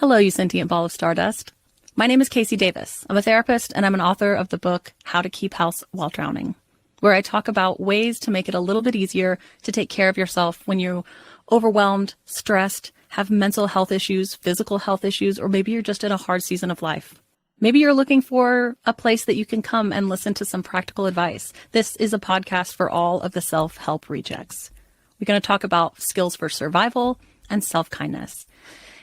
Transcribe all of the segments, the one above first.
Hello, you sentient ball of stardust. My name is Casey Davis. I'm a therapist, and I'm an author of the book How to Keep House While Drowning, where I talk about ways to make it a little bit easier to take care of yourself when you're overwhelmed, stressed, have mental health issues, physical health issues, or maybe you're just in a hard season of life. Maybe you're looking for a place that you can come and listen to some practical advice. This is a podcast for all of the self-help rejects. We're going to talk about skills for survival and self-kindness.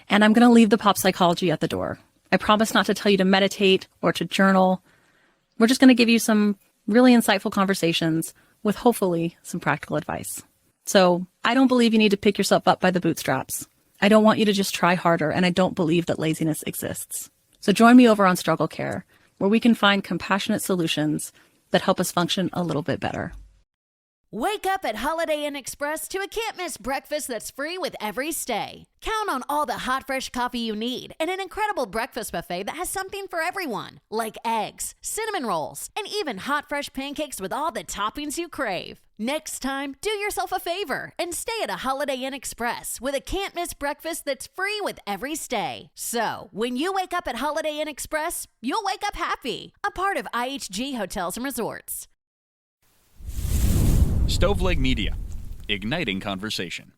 And I'm going to leave the pop psychology at the door. I promise not to tell you to meditate or to journal. We're just going to give you some really insightful conversations with hopefully some practical advice. So I don't believe you need to pick yourself up by the bootstraps. I don't want you to just try harder, and I don't believe that laziness exists. So join me over on Struggle Care, where we can find compassionate solutions that help us function a little bit better. Wake up at Holiday Inn Express to a can't-miss breakfast that's free with every stay. Count on all the hot, fresh coffee you need and an incredible breakfast buffet that has something for everyone, like eggs, cinnamon rolls, and even hot, fresh pancakes with all the toppings you crave. Next time, do yourself a favor and stay at a Holiday Inn Express with a can't-miss breakfast that's free with every stay. So, when you wake up at Holiday Inn Express, you'll wake up happy. A part of IHG Hotels and Resorts. Stoveleg Media, igniting conversation.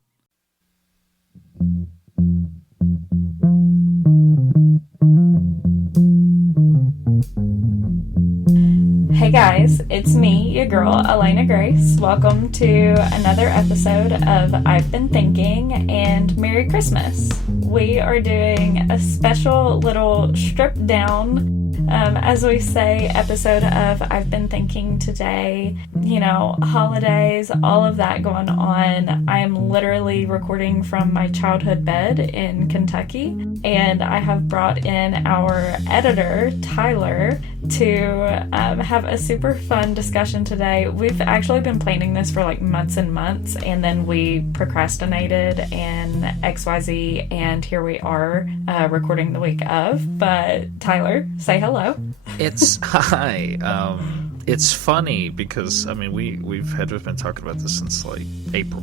Hey guys, it's me, your girl, Elena Grace. Welcome to another episode of I've Been Thinking, and Merry Christmas. We are doing a special little stripped down, as we say, episode of I've Been Thinking today. You know, holidays, all of that going on. I am literally recording from my childhood bed in Kentucky, and I have brought in our editor, Tyler, to have a super fun discussion today. We've actually been planning this for like months and months, and then we procrastinated and XYZ, and here we are recording the week of. But Tyler, say hello. Hi. It's funny because I mean we've been talking about this since like April.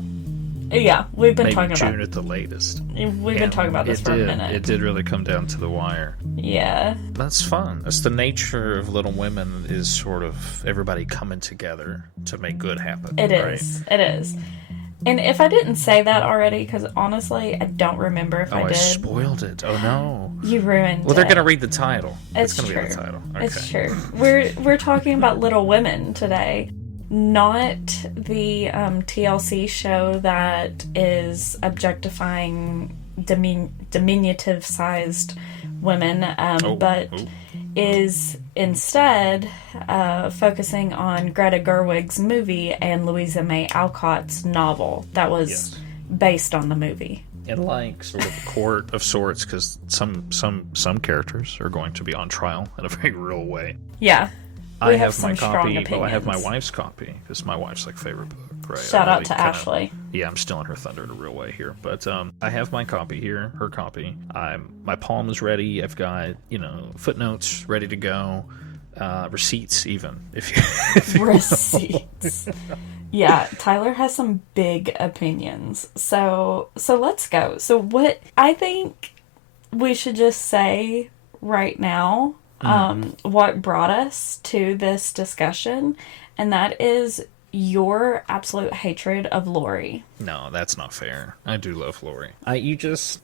Yeah, we've been maybe talking June about at the latest. We've been talking about this for a minute. It did really come down to the wire. Yeah. That's fun. That's the nature of Little Women, is sort of everybody coming together to make good happen. It is. Right? It is. And if I didn't say that already, because honestly, I don't remember if I did. I spoiled it. Oh no. You ruined it. Well, they're going to read the title. It's going to true. be the title. Okay. It's true. We're talking about Little Women today. Not the TLC show that is objectifying diminutive-sized women, but is instead focusing on Greta Gerwig's movie and Louisa May Alcott's novel that was based on the movie. And like sort of a court of sorts, because some characters are going to be on trial in a very real way. Yeah. I have my copy. Well, I have my wife's copy because my wife's like favorite book. Right? Shout out to Ashley. Yeah, I'm stealing her thunder in a real way here, but I have my copy here, her copy. My palm is ready. I've got footnotes ready to go, receipts even. If you receipts. Yeah, Tyler has some big opinions. So let's go. So what I think we should just say right now. What brought us to this discussion, and that is your absolute hatred of Lori. No, that's not fair. I do love Lori. He's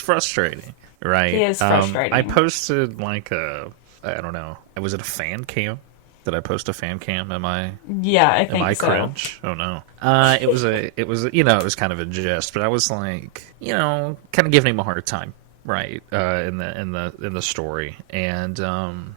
frustrating, right? He is frustrating. I posted like I don't know. Was it a fan cam? Did I post a fan cam? Yeah, I think so. Am I cringe? Oh no. It was kind of a jest, but I was like, kind of giving him a hard time. Right, in the story, and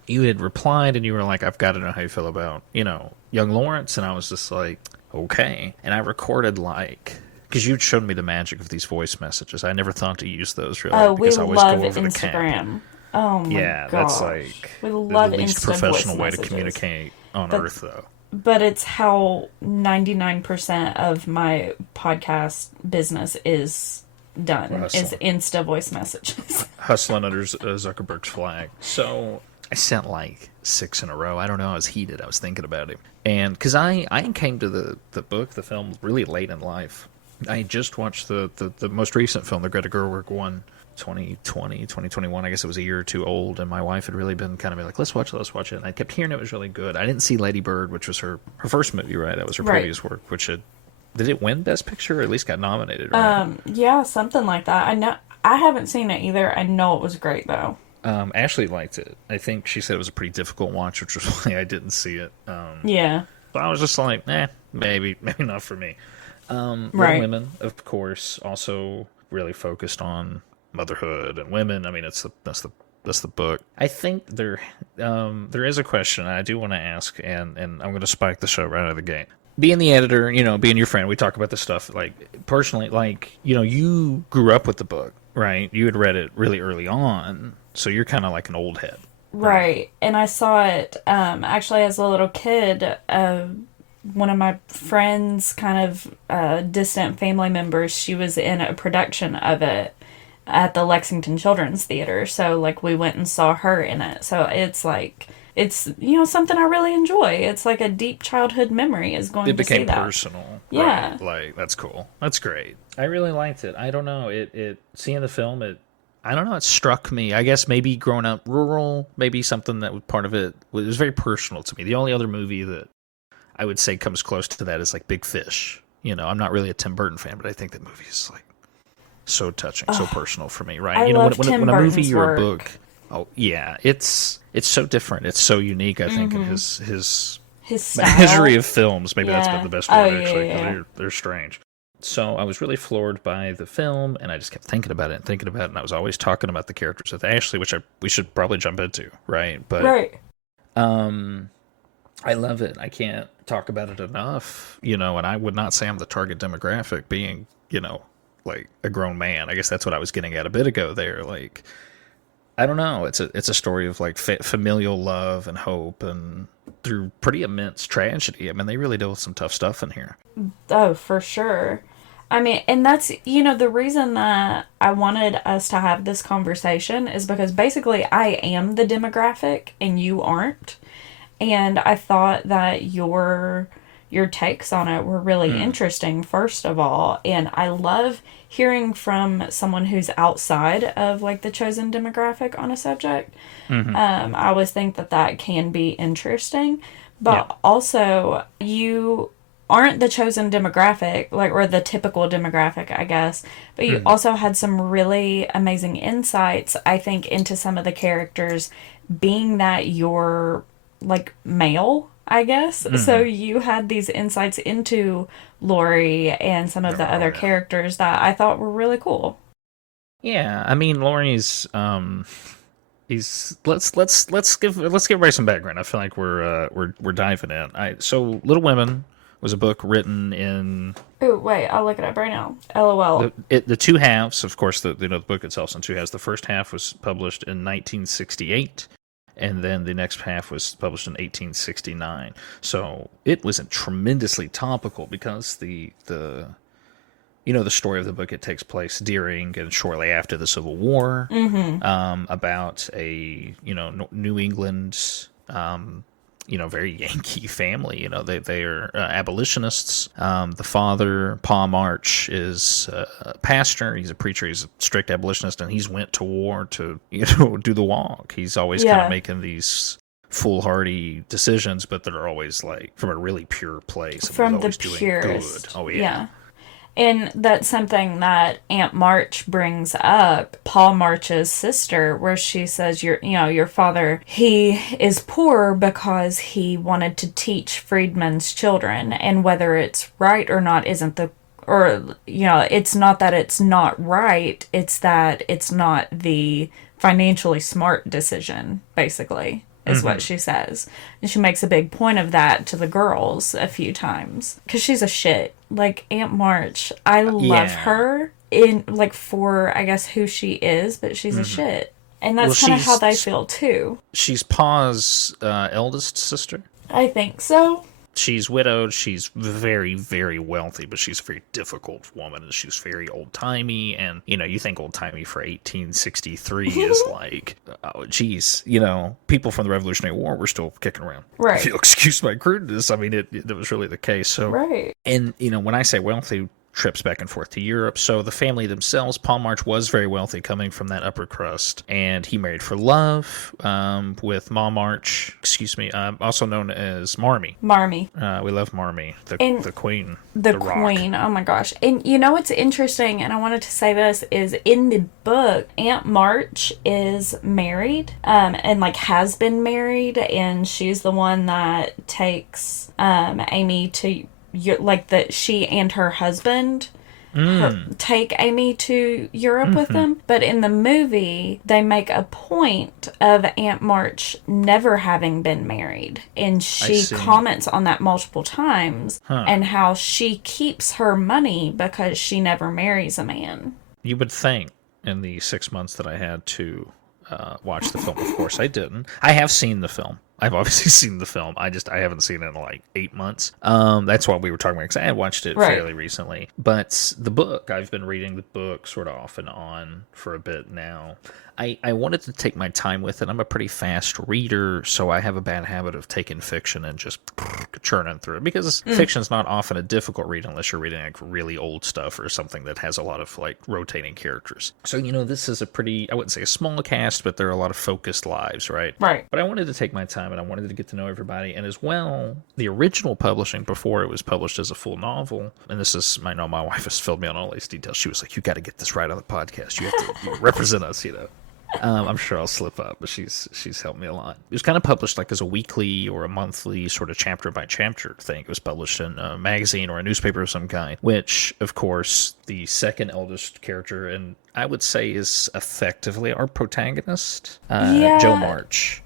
you had replied, and you were like, "I've got to know how you feel about young Lawrence," and I was just like, "Okay." And I recorded because you'd shown me the magic of these voice messages. I never thought to use those really. Oh, because we I always love go over Instagram. Oh my yeah, gosh. that's like we love the least instant professional voice way messages. to communicate on Earth, though. But it's how 99% of my podcast business is done, is Insta voice messages. Hustling under Zuckerberg's flag. So I sent like 6 in a row. I don't know. I was heated. I was thinking about it. And because I came to the film really late in life. I just watched the most recent film, the Greta Gerwig one, 2020, 2021. I guess it was a year or two old, and my wife had really been kind of like, let's watch it. And I kept hearing it was really good. I didn't see Lady Bird, which was her first movie, right? That was her Right. previous work, which did it win Best Picture or at least got nominated, right? Yeah, something like that. I know. I haven't seen it either. I know it was great though. Ashley liked it. I think she said it was a pretty difficult watch, which was why I didn't see it. Yeah. But I was just like, maybe not for me. Little Right. Women, of course, also really focused on motherhood and women. I mean, that's the book. I think there is a question I do want to ask, and I'm going to spike the show right out of the gate. Being the editor, being your friend, we talk about this stuff. Like personally, you grew up with the book, right? You had read it really early on, so you're kind of like an old head. Right. And I saw it actually as a little kid. One of my friends, kind of distant family members, she was in a production of it at the Lexington Children's Theater. So, we went and saw her in it. So, it's something I really enjoy. It's like a deep childhood memory is going to see that. It became personal. Yeah. Right? That's cool. That's great. I really liked it. I don't know. Seeing the film, I don't know, it struck me. I guess maybe growing up rural, maybe something that was part of it was very personal to me. The only other movie that I would say comes close to that is Big Fish. I'm not really a Tim Burton fan, but I think that movie is so touching, so personal for me, right? I love when Tim a movie Burton's or a work. book, oh yeah, it's so different. It's so unique, I think, in his His style. menagerie of films. Maybe that's Yeah. the best Oh, word, yeah, actually, because yeah. they're strange. So I was really floored by the film, and I just kept thinking about it, and I was always talking about the characters with Ashley, which we should probably jump into, right? But Right. I love it. I can't talk about it enough, and I would not say I'm the target demographic being, a grown man. I guess that's what I was getting at a bit ago there. I don't know. It's a story of familial love and hope, and through pretty immense tragedy. I mean, they really deal with some tough stuff in here. Oh, for sure. I mean, and that's, the reason that I wanted us to have this conversation is because basically I am the demographic and you aren't. And I thought that your takes on it were really interesting, first of all. And I love hearing from someone who's outside of the chosen demographic on a subject. I always think that can be interesting. But also, you aren't the chosen demographic, or the typical demographic, I guess. But you also had some really amazing insights, I think, into some of the characters, being that you're male, I guess. So you had these insights into Lori and some of the other characters that I thought were really cool. Yeah, I mean, Laurie's let's give everybody some background. I feel like we're diving in. So Little Women was a book written in Oh, wait, I'll look it up right now. LOL. the two halves. Of course, the book itself's in two halves. The first half was published in 1968. And then the next half was published in 1869. So it was tremendously topical because the story of the book, it takes place during and shortly after the Civil War, about a New England very Yankee family. They are abolitionists. The father, Pa March, is a pastor. He's a preacher. He's a strict abolitionist, and he's went to war to do the walk. He's always kind of making these foolhardy decisions, but that are always from a really pure place. From the always doing purest. good. Oh yeah. And that's something that Aunt March brings up, Paul March's sister, where she says, your father, he is poor because he wanted to teach freedmen's children, and whether it's right or not it's not that it's not right, it's that it's not the financially smart decision, basically. Is what she says. And she makes a big point of that to the girls a few times. Because she's a shit. Aunt March, I love her in, for, I guess, who she is, but she's a shit. And that's kind of how they feel, too. She's Pa's eldest sister. I think so. She's widowed. She's very, very wealthy, but she's a very difficult woman, and she's very old-timey. And, you think old-timey for 1863 is oh, geez, people from the Revolutionary War were still kicking around. Right. If you'll excuse my crudeness, I mean, it was really the case. So, Right. and, when I say wealthy, trips back and forth to Europe. So the family themselves, Paul March was very wealthy, coming from that upper crust, and he married for love with Ma March, also known as Marmee. Marmee. We love Marmee, the queen. The Rock. queen. Oh my gosh. And you know what's interesting, and I wanted to say this, is in the book, Aunt March is married, and like has been married, and she's the one that takes Amy to she and her husband take Amy to Europe with them. But in the movie, they make a point of Aunt March never having been married. And she comments on that multiple times and how she keeps her money because she never marries a man. You would think in the 6 months that I had to watch the film, of course I didn't. I have seen the film. I've obviously seen the film. I haven't seen it in like 8 months. That's what we were talking about, because I had watched it fairly recently. But the book, I've been reading the book sort of off and on for a bit now. I wanted to take my time with it. I'm a pretty fast reader, so I have a bad habit of taking fiction and just churning through it, because fiction's not often a difficult read unless you're reading like really old stuff or something that has a lot of like rotating characters. So, this is a pretty, I wouldn't say a small cast, but there are a lot of focused lives, right? Right. But I wanted to take my time, and I wanted to get to know everybody. And as well, the original publishing, before it was published as a full novel, and I know my wife has filled me on all these details. She was like, you got to get this right on the podcast. You have to represent us, I'm sure I'll slip up, but she's helped me a lot. It was kind of published like as a weekly or a monthly sort of chapter by chapter thing. It was published in a magazine or a newspaper of some kind, which, of course, the second eldest character, and I would say is effectively our protagonist, Joe March.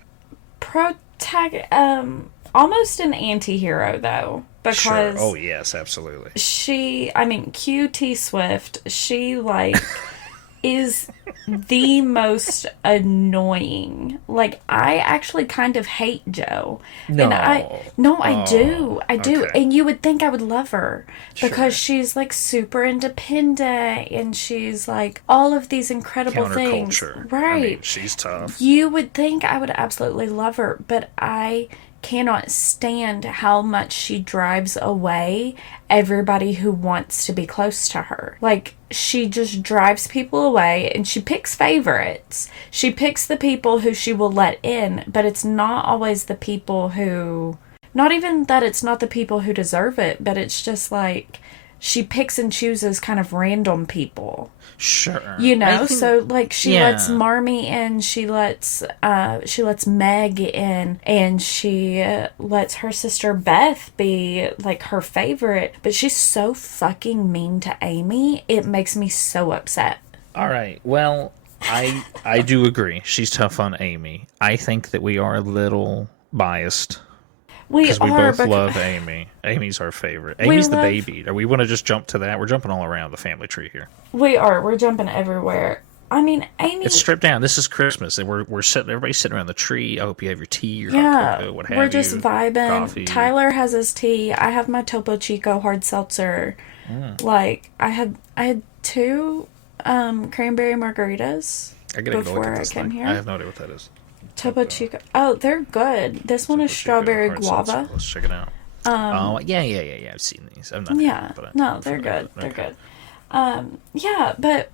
Almost an anti-hero, though. Because sure. Oh, yes, absolutely. QT Swift, she, is the most annoying. I actually kind of hate Joe. No. And I do. Okay. And you would think I would love her because she's super independent, and she's all of these incredible things. Counterculture. Right. She's tough. You would think I would absolutely love her, but I cannot stand how much she drives away everybody who wants to be close to her. She just drives people away, and she picks favorites. She picks the people who she will let in, but it's not always the people who... Not even that it's not the people who deserve it, but it's just she picks and chooses kind of random people. Sure. So she lets Marmee in, she lets Meg in, and she lets her sister Beth be her favorite, but she's so fucking mean to Amy. It makes me so upset. All right. Well, I do agree. She's tough on Amy. I think that we are a little biased. Because we both love Amy. Amy's our favorite. Amy's the baby. We want to just jump to that? We're jumping all around the family tree here. We are. We're jumping everywhere. Amy... It's stripped down. This is Christmas, and we're sitting. Everybody's sitting around the tree. I hope you have your tea, your hot cocoa, what have you. We're just vibing. Coffee. Tyler has his tea. I have my Topo Chico hard seltzer. I had 2 cranberry margaritas before I came here. I have no idea what that is. Topo Chico. Oh, they're good. This one is strawberry guava. Let's check it out. Yeah. I've seen these. I'm not. They're good. They're good. But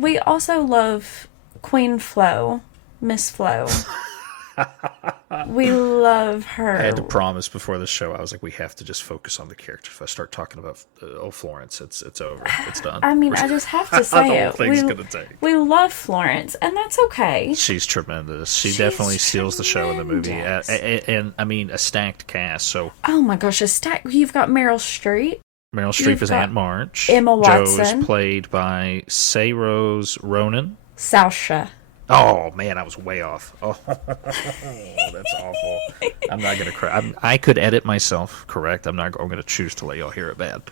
we also love Queen Flo, Miss Flo. We love her. I had to promise before the show. I was like, we have to just focus on the character. If I start talking about Florence, it's over. It's done. I just have to say it. We love Florence, and that's okay. She's tremendous. She's definitely steals the show in the movie. And a stacked cast. So. Oh my gosh, you've got Meryl Streep. Meryl Streep is Aunt March. Emma Watson. Joe is played by Saoirse Ronan. Saoirse. Oh, man, I was way off. Oh, that's awful. I'm not going to cry. I could edit myself, correct? I'm going to choose to let y'all hear it bad.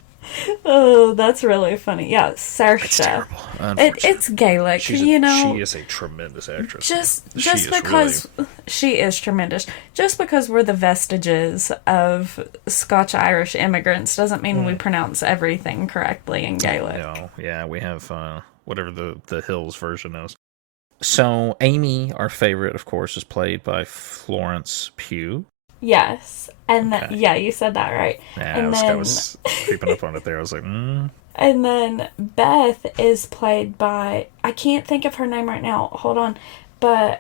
Oh, that's really funny. Yeah, Saoirse. It's terrible. It's Gaelic, She is a tremendous actress. Just because she is tremendous. Just because we're the vestiges of Scotch-Irish immigrants doesn't mean we pronounce everything correctly in Gaelic. No, yeah, we have whatever the Hills version is. So, Amy, our favorite, of course, is played by Florence Pugh. Yes. And you said that right. Yeah, I was creeping up on it there. I was like, And then Beth is played by, I can't think of her name right now. Hold on. But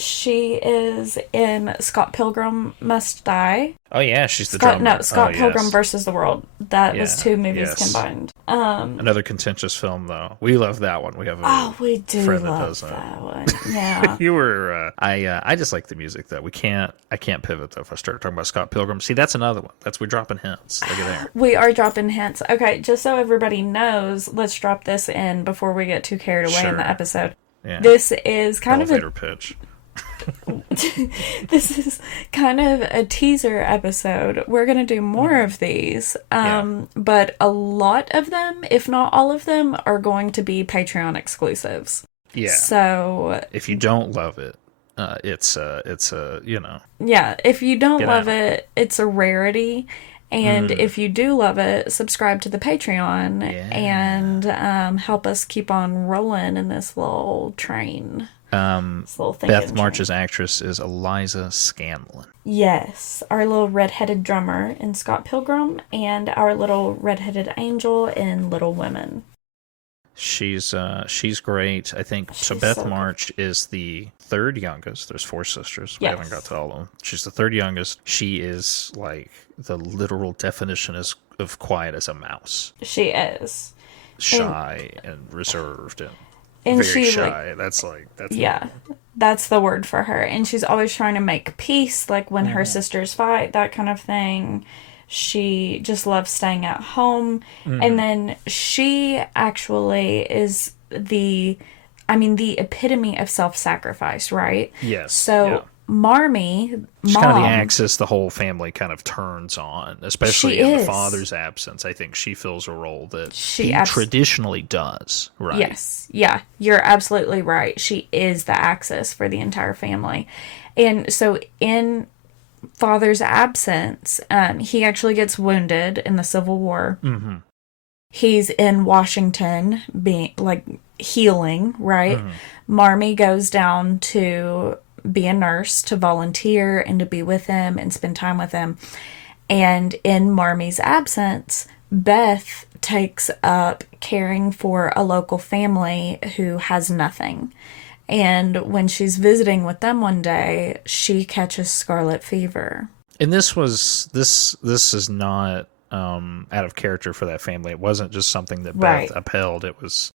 she is in Scott Pilgrim Must Die. Oh yeah, she's the drummer. No, Scott Oh, Pilgrim yes. versus the World. That was Yeah, 2 movies yes. combined. Another contentious film, though. We love that one. We have a We do friend that love doesn't. that one. Yeah. You were. I just like the music though. I can't pivot though if I start talking about Scott Pilgrim. See, that's another one. We're dropping hints. Look at there. We are dropping hints. Okay, just so everybody knows, let's drop this in before we get too carried away in Sure. the episode. Yeah. This is kind Elevator of pitch. this is kind of a teaser episode. We're going to do more of these, but a lot of them, if not all of them, are going to be Patreon exclusives. Yeah. So If you don't love it, it's yeah, if you don't Get love out. it, it's a rarity. And if you do love it, subscribe to the Patreon and help us keep on rolling in this little train. This little thinking Beth train. March's actress is Eliza Scanlon. Yes, our little redheaded drummer in Scott Pilgrim and our little redheaded angel in Little Women. She's great. I think so. She's Beth so good. March is the third youngest. There's 4 sisters. We Yes. haven't got to all of them. She's the third youngest. She is like the literal definition of quiet as a mouse. She is. Shy and reserved and And very she, shy. That's Yeah, that's the word for her. And she's always trying to make peace, like when her sisters fight, that kind of thing. She just loves staying at home. And then she actually is the epitome of self-sacrifice, right? Yes. So yeah. Marmee, She's mom, kind of the axis the whole family kind of turns on, especially She in the is. father's absence. I think she fills a role that She he abs- traditionally does, right? Yes. Yeah, you're absolutely right. She is the axis for the entire family. And so in father's absence, he actually gets wounded in the Civil War. Mm-hmm. He's in Washington being like healing, right? Marmee goes down to be a nurse, to volunteer and to be with him and spend time with him. And in Marmee's absence, Beth takes up caring for a local family who has nothing. And when she's visiting with them one day, she catches scarlet fever. And this is not out of character for that family. It wasn't just something that Right. Beth upheld. It was,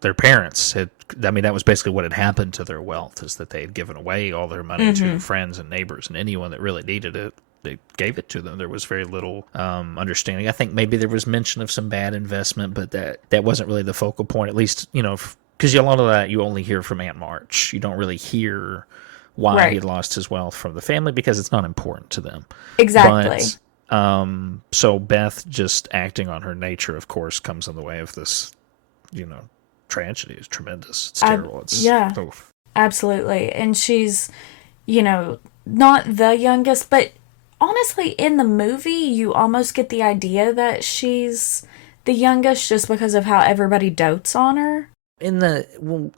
their parents had. I mean, that was basically what had happened to their wealth, is that they had given away all their money to friends and neighbors, and anyone that really needed it, they gave it to them. There was very little understanding. I think maybe there was mention of some bad investment, but that wasn't really the focal point. At least, because a lot of that you only hear from Aunt March. You don't really hear why Right. he had lost his wealth from the family, because it's not important to them. Exactly. But, so Beth just acting on her nature, of course, comes in the way of this, tragedy. It's tremendous. It's terrible. yeah. Oof. Absolutely. And she's, not the youngest, but honestly, in the movie, you almost get the idea that she's the youngest just because of how everybody dotes on her.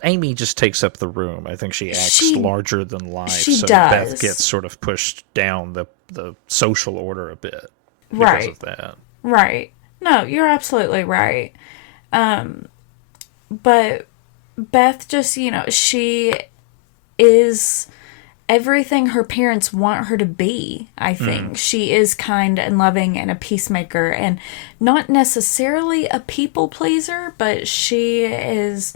Amy just takes up the room. I think she acts larger than life. She so does. Beth gets sort of pushed down the social order a bit because Right. of that. Right. No, you're absolutely right. But Beth just, she is everything her parents want her to be, I think. She is kind and loving and a peacemaker and not necessarily a people pleaser, but she is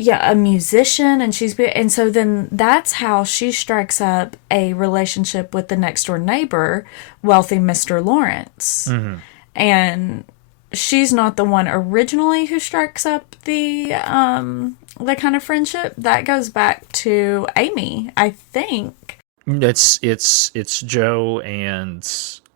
a musician, and so then that's how she strikes up a relationship with the next door neighbor, wealthy Mr. Lawrence. And she's not the one originally who strikes up the kind of friendship. That goes back to Amy, I think. It's Joe and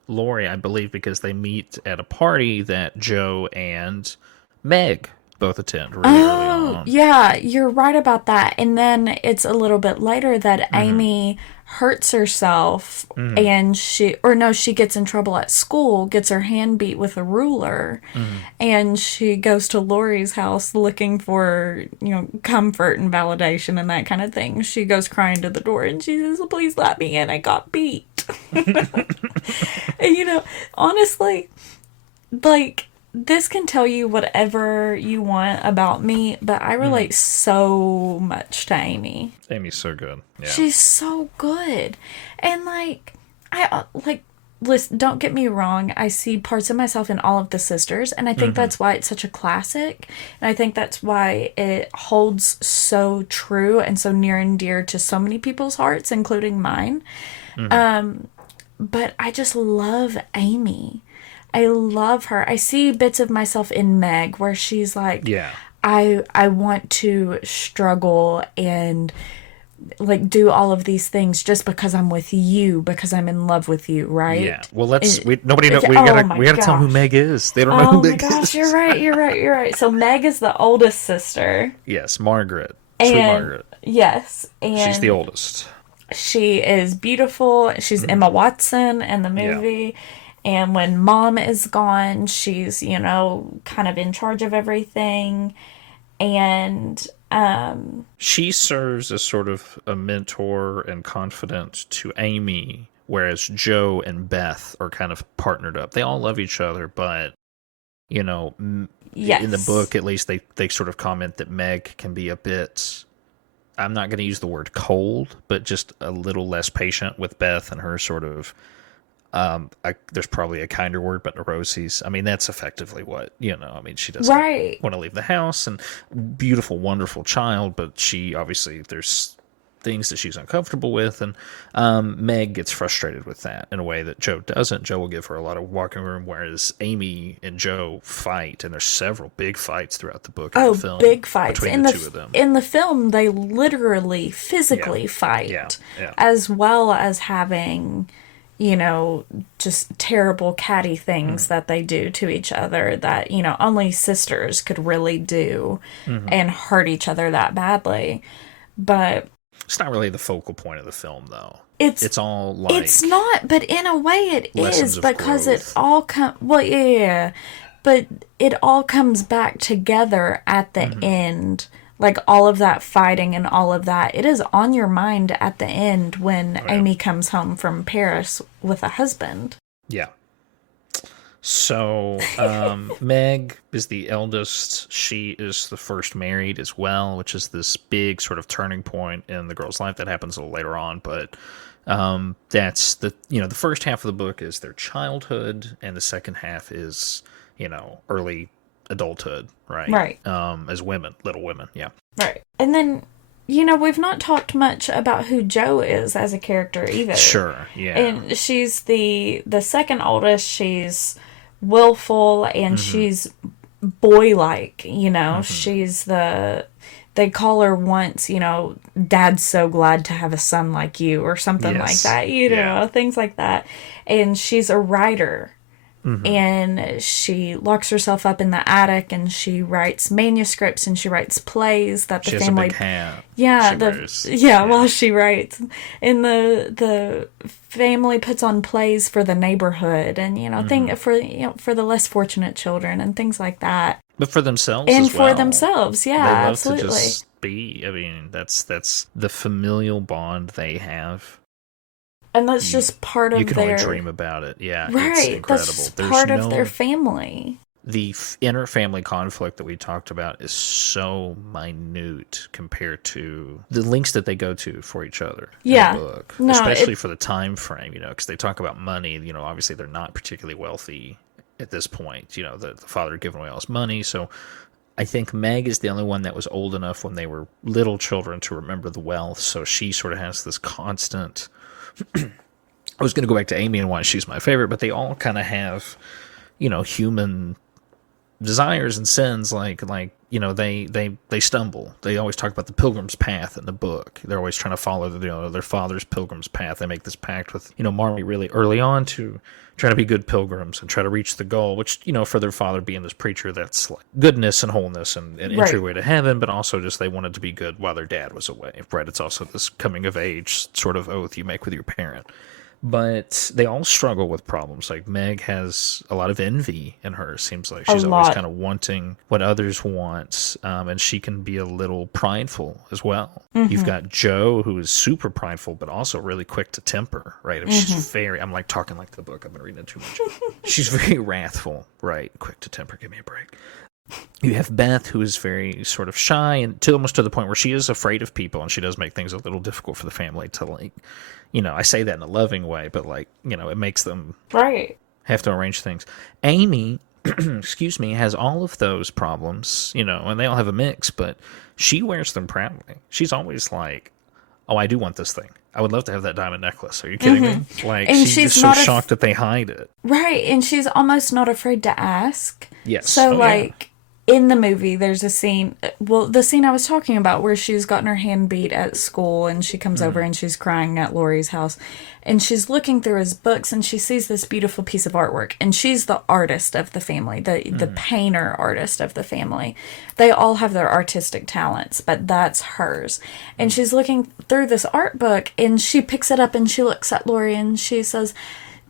Lori, I believe, because they meet at a party that Joe and Meg both attend really early on. Yeah, you're right about that. And then it's a little bit later that Amy hurts herself and she gets in trouble at school, gets her hand beat with a ruler, and she goes to Lori's house looking for, comfort and validation and that kind of thing. She goes crying to the door and she says, "Please let me in, I got beat." And honestly, like, this can tell you whatever you want about me, but I relate so much to Amy. Amy's so good. Yeah. She's so good. And like, listen, don't get me wrong, I see parts of myself in all of the sisters, and I think that's why it's such a classic, and I think that's why it holds so true and so near and dear to so many people's hearts, including mine. But I just love Amy. I love her. I see bits of myself in Meg where she's like, I want to struggle and like do all of these things just because I'm with you, because I'm in love with you, right? Yeah. Well, nobody knows. We gotta tell them who Meg is. They don't know who Meg is. Oh my gosh, you're right. So Meg is the oldest sister. Yes, Margaret. Sweet Margaret. Yes, and she's the oldest. She is beautiful. She's Emma Watson in the movie. And when mom is gone, she's, you know, kind of in charge of everything. And she serves as sort of a mentor and confidant to Amy, whereas Joe and Beth are kind of partnered up. They all love each other, but, you know, in the book, at least, they sort of comment that Meg can be a bit, I'm not going to use the word cold, but just a little less patient with Beth and her sort of, there's probably a kinder word, but neuroses. I mean, that's effectively what, you know, I mean, she doesn't want to leave the house, and beautiful, wonderful child, but she, obviously, there's things that she's uncomfortable with, and Meg gets frustrated with that in a way that Joe doesn't. Joe will give her a lot of walking room, whereas Amy and Joe fight, and there's several big fights throughout the book and the film. Big fights. Between the two of them. In the film, they literally, physically fight, as well as having, you know, just terrible catty things that they do to each other that, you know, only sisters could really do and hurt each other that badly. But it's not really the focal point of the film, though. It's all like, it's not, but in a way it is, because growth. it all but it all comes back together at the end. Like, all of that fighting and all of that, it is on your mind at the end when Amy comes home from Paris with a husband. Yeah. So, Meg is the eldest. She is the first married as well, which is this big sort of turning point in the girl's life that happens a little later on. But that's the first half of the book is their childhood, and the second half is, you know, early adulthood, right? As women, little women, right. And then, you know, we've not talked much about who Jo is as a character either. Sure, yeah. And she's the second oldest. She's willful and she's boy-like, you know. She's they call her once, you know, Dad's so glad to have a son like you, or something like that, you know, things like that. And she's a writer. And she locks herself up in the attic, and she writes manuscripts, and she writes plays that the family. Has a big hat. While she writes, and the family puts on plays for the neighborhood, and you know, for the less fortunate children and things like that. But for themselves, and as well. For themselves, yeah, they love absolutely. To just be. I mean, that's the familial bond they have. And that's just part of you can their... only dream about it. Yeah, right. It's incredible. That's part of their family. The inner family conflict that we talked about is so minute compared to the lengths that they go to for each other in the book. Especially for the time frame, you know, because they talk about money. You know, obviously they're not particularly wealthy at this point. You know, the father giving away all his money. So I think Meg is the only one that was old enough when they were little children to remember the wealth. So she sort of has this constant... I was going to go back to Amy and why she's my favorite, but they all kind of have, you know, human desires and sins. Like you know, they stumble. They always talk about the pilgrim's path in the book. They're always trying to follow their father's pilgrim's path. They make this pact with, you know, Marmee really early on to try to be good pilgrims and try to reach the goal, which, you know, for their father being this preacher, that's like goodness and wholeness and entryway to heaven, but also just they wanted to be good while their dad was away, right? It's also this coming of age sort of oath you make with your parent. But they all struggle with problems. Like Meg has a lot of envy in her. Seems like A she's always lot. kind of wanting what others want, and she can be a little prideful as well. You've got Joe, who is super prideful, but also really quick to temper. Right? She's very. I'm like talking like the book. I've been reading it too much. She's very wrathful. Right? Quick to temper. Give me a break. You have Beth, who is very sort of shy and almost to the point where she is afraid of people, and she does make things a little difficult for the family to, like, I say that in a loving way, but, like, it makes them Right. have to arrange things. Amy, excuse me, has all of those problems, and they all have a mix, but she wears them proudly. She's always like, oh, I do want this thing. I would love to have that diamond necklace. Are you kidding me? Like, And she's she's just so not shocked that they hide it. Right, and she's almost not afraid to ask. Yes. So, Oh, yeah. like, in the movie, there's a scene, well, the scene I was talking about where she's gotten her hand beat at school and she comes over and she's crying at Laurie's house. And she's looking through his books and she sees this beautiful piece of artwork. And she's the artist of the family, the painter artist of the family. They all have their artistic talents, but that's hers. And she's looking through this art book and she picks it up and she looks at Laurie and she says,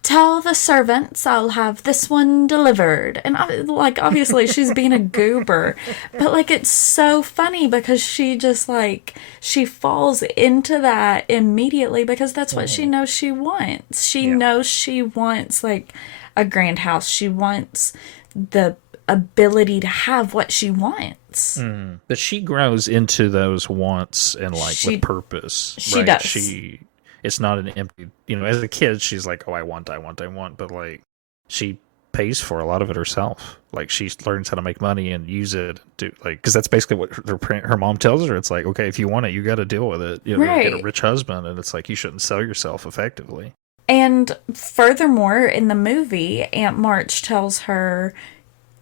"Tell the servants I'll have this one delivered." And like, obviously she's being a goober, but like, it's so funny because she just like, she falls into that immediately because that's what she knows she wants. She knows she wants like a grand house. She wants the ability to have what she wants. But she grows into those wants and like She- with purpose. she right? does. It's not an empty, as a kid, she's like, oh, I want. But like, she pays for a lot of it herself. Like, she learns how to make money and use it. Because that's basically what her mom tells her. It's like, okay, if you want it, you got to deal with it. Get a Right. rich husband. And it's like, you shouldn't sell yourself effectively. And furthermore, in the movie, Aunt March tells her,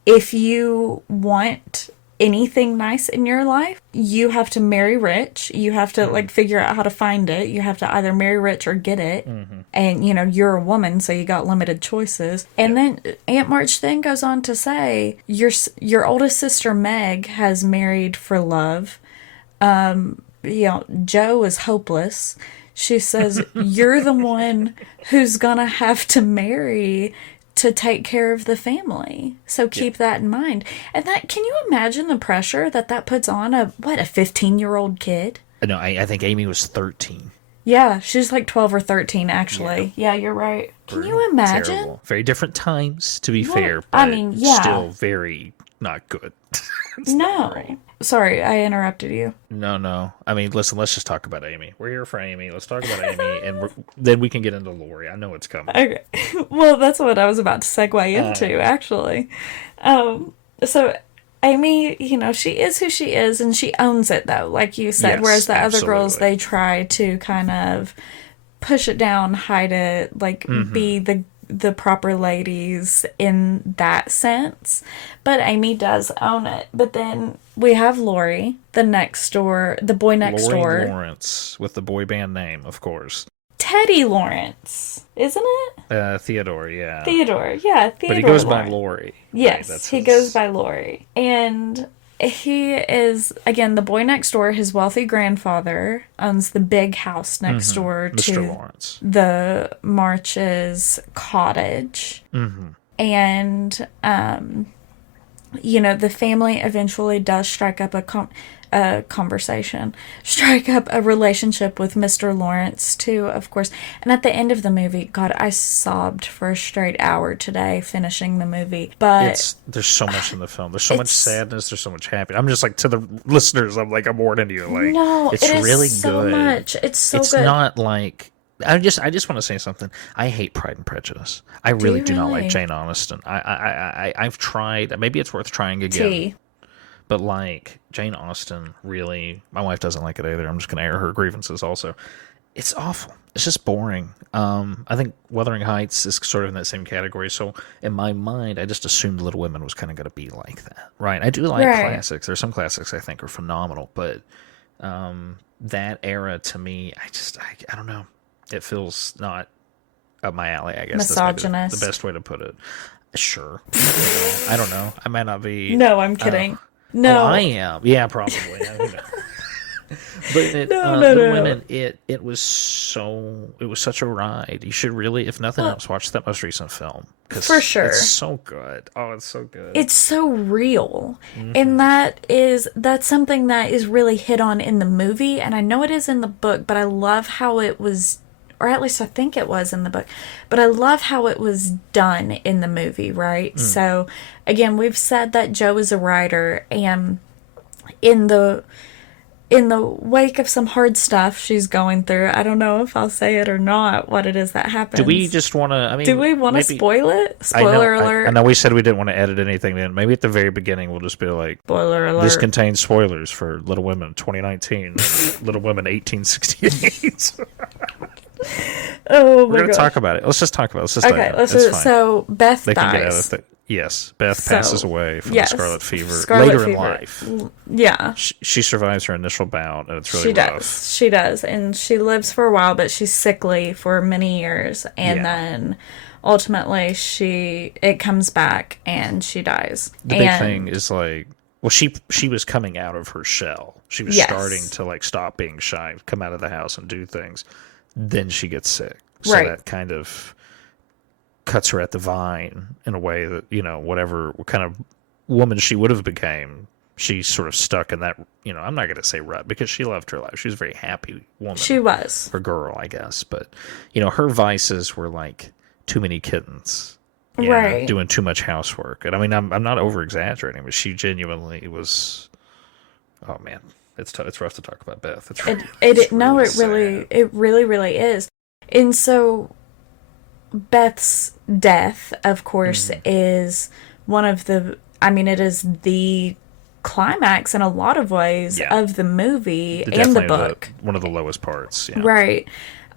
if you want anything nice in your life, you have to marry rich. You have to like figure out how to find it. You have to either marry rich or get it. And you're a woman, so you got limited choices. And then Aunt March then goes on to say, your oldest sister Meg has married for love. Joe is hopeless. She says, you're the one who's gonna have to marry to take care of the family. So keep that in mind. And that, can you imagine the pressure that puts on a 15-year-old kid? No, I think Amy was 13. Yeah, she's like 12 or 13, actually. Yeah, you're right. Can you imagine? Terrible. Very different times, to be Well, fair, but I mean, yeah. still very not good. No. Sorry, I interrupted you. No. I mean, listen, let's just talk about Amy. We're here for Amy. Let's talk about Amy, and then we can get into Laurie. I know it's coming. Okay. Well, that's what I was about to segue into, actually. So Amy, she is who she is, and she owns it, though, like you said. Yes, whereas the other girls, absolutely. they try to kind of push it down, hide it, like be the proper ladies in that sense. But Amy does own it. But then we have Laurie, the boy next Laurie door. Lawrence, with the boy band name, of course. Teddy Lawrence, isn't it? Theodore, yeah. Theodore, yeah, Theodore. But he goes Lawrence. by Laurie. Yes, Right? he goes by Laurie. And he is, again, the boy next door. His wealthy grandfather owns the big house next door Mr. to Lawrence. the March's cottage. And, the family eventually does strike up strike up a relationship with Mr. Lawrence too, of course. And at the end of the movie, God, I sobbed for a straight hour today finishing the movie. But There's so much in the film. There's so much it's- sadness. There's so much happiness. I'm just like, to the listeners, I'm warning you. Like, no, it's it is really so good. much. It's so It's good. not like. I just want to say something. I hate Pride and Prejudice. I really you do not really? like Jane Austen. I've tried. Maybe it's worth trying again. Tea. But like Jane Austen, really, my wife doesn't like it either. I'm just gonna air her grievances. Also, it's awful. It's just boring. I think Wuthering Heights is sort of in that same category. So in my mind, I just assumed Little Women was kind of gonna be like that, right? I do like Right. classics. There's some classics I think are phenomenal, but that era to me, I don't know. It feels not up my alley. I guess that's maybe Misogynist. the best way to put it. Sure. I don't know. I might not be. No, I'm kidding. No. Oh, I am. Yeah, probably. I don't know. But it, No, Little no. Women, it was such a ride. You should really, if nothing else, watch that most recent film, 'cause For sure. it's so good. Oh, it's so good. It's so real. And that's something that is really hit on in the movie, and I know it is in the book, but I love how it was, or at least I think it was in the book, but I love how it was done in the movie, right? So again, we've said that Joe is a writer, and in the wake of some hard stuff she's going through, I don't know if I'll say it or not, what it is that happens. Do we just want to? I mean, Do we want to maybe- spoil it? I know- Spoiler alert. I know we said we didn't want to edit anything in. Maybe at the very beginning we'll just be like, Spoiler alert. this contains spoilers for Little Women 2019 and Little Women 1868. Oh my We're going to gosh. talk about it. Let's just talk about it. Let's just Okay, dive in. let's It's do it. fine. So Beth They can get out of dies. it. Yes, Beth So, passes away from yes, the scarlet fever scarlet later in fever. life. Yeah. She survives her initial bout, and it's really She rough. does. She does. And she lives for a while, but she's sickly for many years. And Yeah. then ultimately it comes back and she dies. The big thing is like, well, she was coming out of her shell. She was Yes. starting to like stop being shy, come out of the house and do things. Then she gets sick. So Right. that kind of cuts her at the vine in a way that, what kind of woman she would have became, she's sort of stuck in that, I'm not going to say rut, because she loved her life. She was a very happy woman. She was. Or girl, I guess. But, her vices were like too many kittens. Right. Doing too much housework. And I mean, I'm not over exaggerating, but she genuinely was, oh man, it's rough to talk about Beth. It's sad. It really is. And so Beth's death, of course, is one of it is the climax in a lot of ways Yeah. of the movie and the Definitely book. one of the lowest parts. Yeah. Right.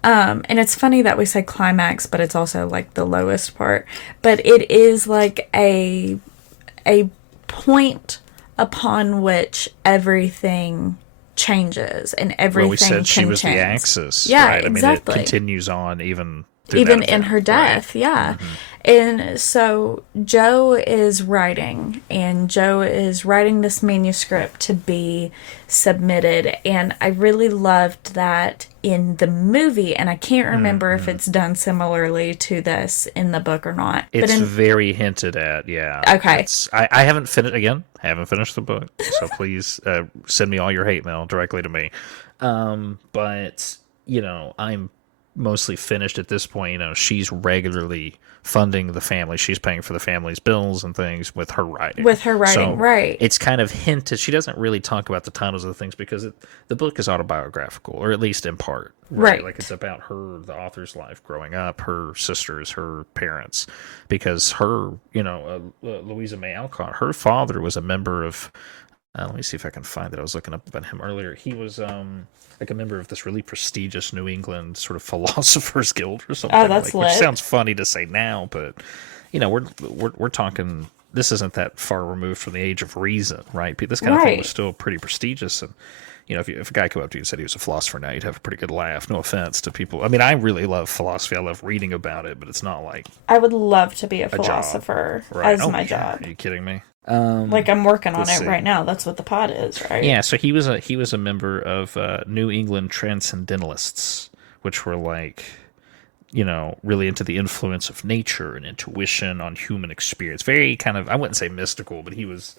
And it's funny that we say climax, but it's also like the lowest part. But it is like a point upon which everything changes and everything Well, we said she was the contains. axis. Yeah, right? exactly. I mean, it continues on even through Even that in event, her right? death, yeah. And so Joe is writing this manuscript to be submitted, and I really loved that in the movie, and I can't remember if it's done similarly to this in the book or not. It's but very hinted at, yeah. Okay. I haven't finished the book, so please send me all your hate mail directly to me. But I'm mostly finished at this point. She's regularly funding the family. She's paying for the family's bills and things with her writing. So right. It's kind of hinted. She doesn't really talk about the titles of the things because the book is autobiographical, or at least in part. Right. Like it's about her, the author's life growing up, her sisters, her parents, because her, Louisa May Alcott, her father was a member of, let me see if I can find it. I was looking up about him earlier. He was like a member of this really prestigious New England sort of philosophers guild or something. Oh, that's which lit. sounds funny to say now, but we're talking. This isn't that far removed from the age of reason, right? This kind of thing was still pretty prestigious, and if a guy came up to you and said he was a philosopher now, you'd have a pretty good laugh. No offense to people. I mean, I really love philosophy. I love reading about it, but it's not like I would love to be a job. philosopher Right. as my job. Are you kidding me? Like I'm working on let's it see. right now. That's what the pod is, right? Yeah, so he was a member of New England Transcendentalists, which were like, really into the influence of nature and intuition on human experience. Very kind of, I wouldn't say mystical, but he was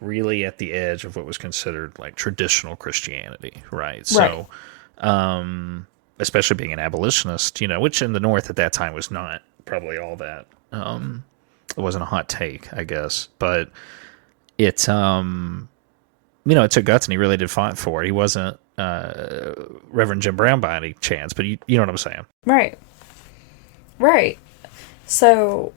really at the edge of what was considered like traditional Christianity, right? So, especially being an abolitionist, which in the North at that time was not probably all that. It wasn't a hot take, I guess, but it it took guts, and he really did fight for it. He wasn't Reverend Jim Brown by any chance, but you know what I'm saying. Right. So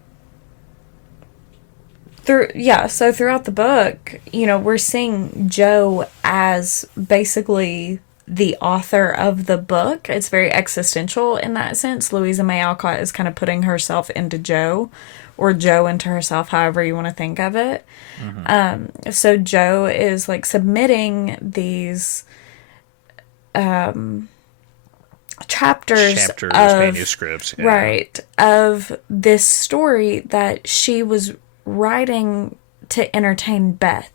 throughout the book, we're seeing Joe as basically the author of the book. It's very existential in that sense. Louisa May Alcott is kind of putting herself into Joe, or Joe into herself, however you want to think of it. So Joe is like submitting these chapters of manuscripts, yeah. right, of this story that she was writing to entertain Beth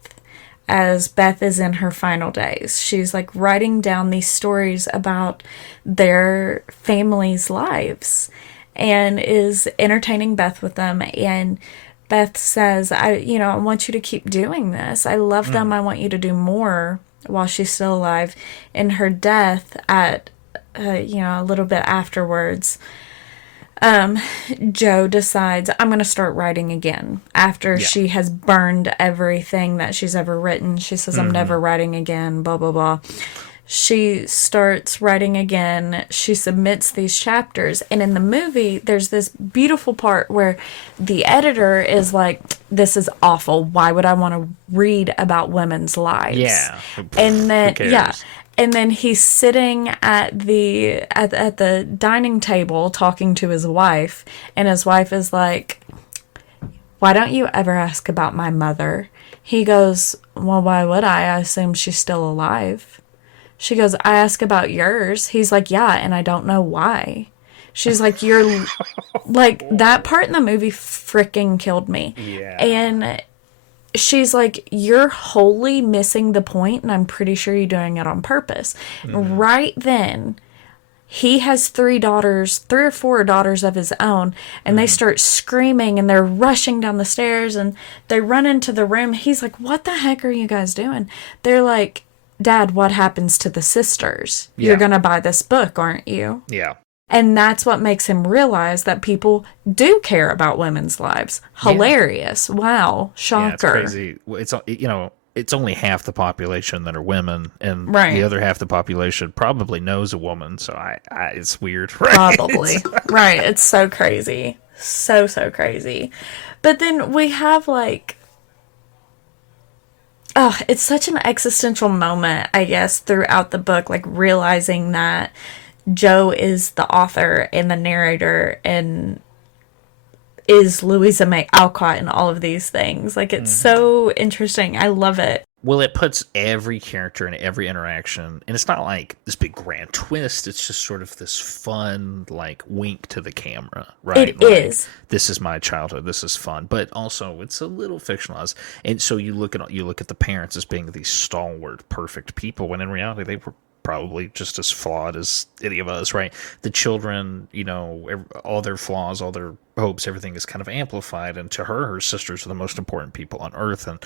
as Beth is in her final days. She's like writing down these stories about their family's lives and is entertaining Beth with them. And Beth says, I want you to keep doing this. I love them. I want you to do more while she's still alive. In her death at, a little bit afterwards, Joe decides, I'm going to start writing again. After she has burned everything that she's ever written, she says, I'm never writing again, blah, blah, blah. She starts writing again. She submits these chapters. And in the movie, there's this beautiful part where the editor is like, this is awful. Why would I want to read about women's lives? Yeah. And then, Who cares? And then he's sitting at the dining table talking to his wife, and his wife is like, why don't you ever ask about my mother? He goes, well, why would I? I assume she's still alive. She goes, I ask about yours. He's like, yeah, and I don't know why. She's like, you're like, that part in the movie freaking killed me. Yeah. And she's like, you're wholly missing the point, and I'm pretty sure you're doing it on purpose. Right then, he has 3 or 4 daughters of his own, and they start screaming, and they're rushing down the stairs, and they run into the room. He's like, what the heck are you guys doing? They're like, Dad, what happens to the sisters? Yeah. You're going to buy this book, aren't you? Yeah. And that's what makes him realize that people do care about women's lives. Hilarious. Wow. Shocker. Yeah, it's crazy. It's, it's only half the population that are women, and Right. the other half the population probably knows a woman, so it's weird. Right? Probably. Right. It's so crazy. So crazy. But then we have like, it's such an existential moment, I guess, throughout the book, like realizing that Joe is the author and the narrator and is Louisa May Alcott and all of these things. Like, it's so interesting. I love it. Well, it puts every character in every interaction, and it's not like this big grand twist. It's just sort of this fun, like, wink to the camera, right? It is. This is my childhood. This is fun, but also it's a little fictionalized. And so you look at the parents as being these stalwart, perfect people, when in reality they were probably just as flawed as any of us, right? The children, all their flaws, all their hopes, everything is kind of amplified. And to her sisters are the most important people on earth. And,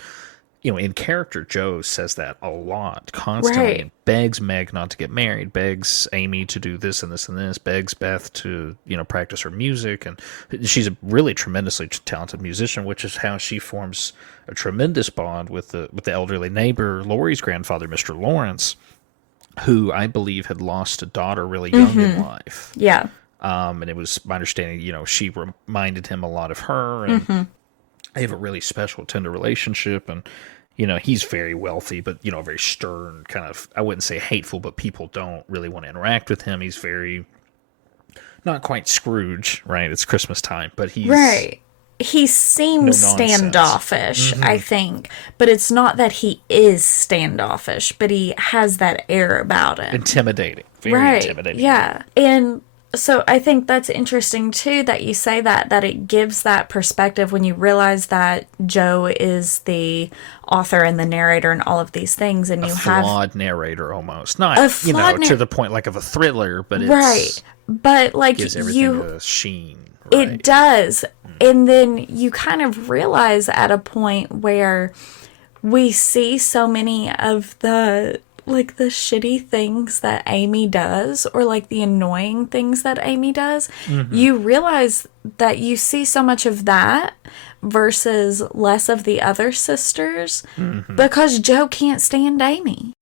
in character, Joe says that a lot, constantly. Right. And begs Meg not to get married, begs Amy to do this and this and this, begs Beth to, practice her music. And she's a really tremendously talented musician, which is how she forms a tremendous bond with the elderly neighbor, Laurie's grandfather, Mr. Lawrence, who I believe had lost a daughter really young in life. Yeah. And it was my understanding, she reminded him a lot of her, and they have a really special, tender relationship. And, he's very wealthy, but, very stern, kind of, I wouldn't say hateful, but people don't really want to interact with him. He's very, not quite Scrooge, right? It's Christmas time, but he's... Right. He seems No nonsense. standoffish, I think. But it's not that he is standoffish, but he has that air about him. Intimidating. Very intimidating. Yeah. And so I think that's interesting, too, that you say that it gives that perspective when you realize that Joe is the author and the narrator and all of these things. And you have... flawed narrator, almost. Not, A flawed to the point like of a thriller, but it's... Right. But, like, gives everything a sheen. It Right. does. And then you kind of realize at a point where we see so many of the shitty things that Amy does, or like the annoying things that Amy does. You realize that you see so much of that versus less of the other sisters because Joe can't stand Amy.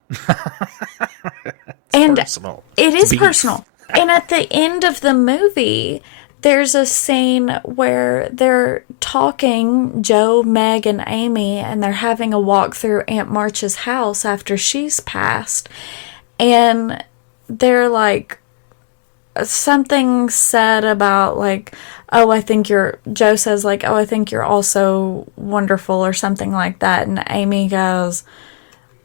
And personal. it It's is beef. personal. And at the end of the movie, there's a scene where they're talking, Joe, Meg, and Amy, and they're having a walk through Aunt March's house after she's passed. And they're like, something said about like, Joe says like, oh, I think you're also wonderful or something like that. And Amy goes,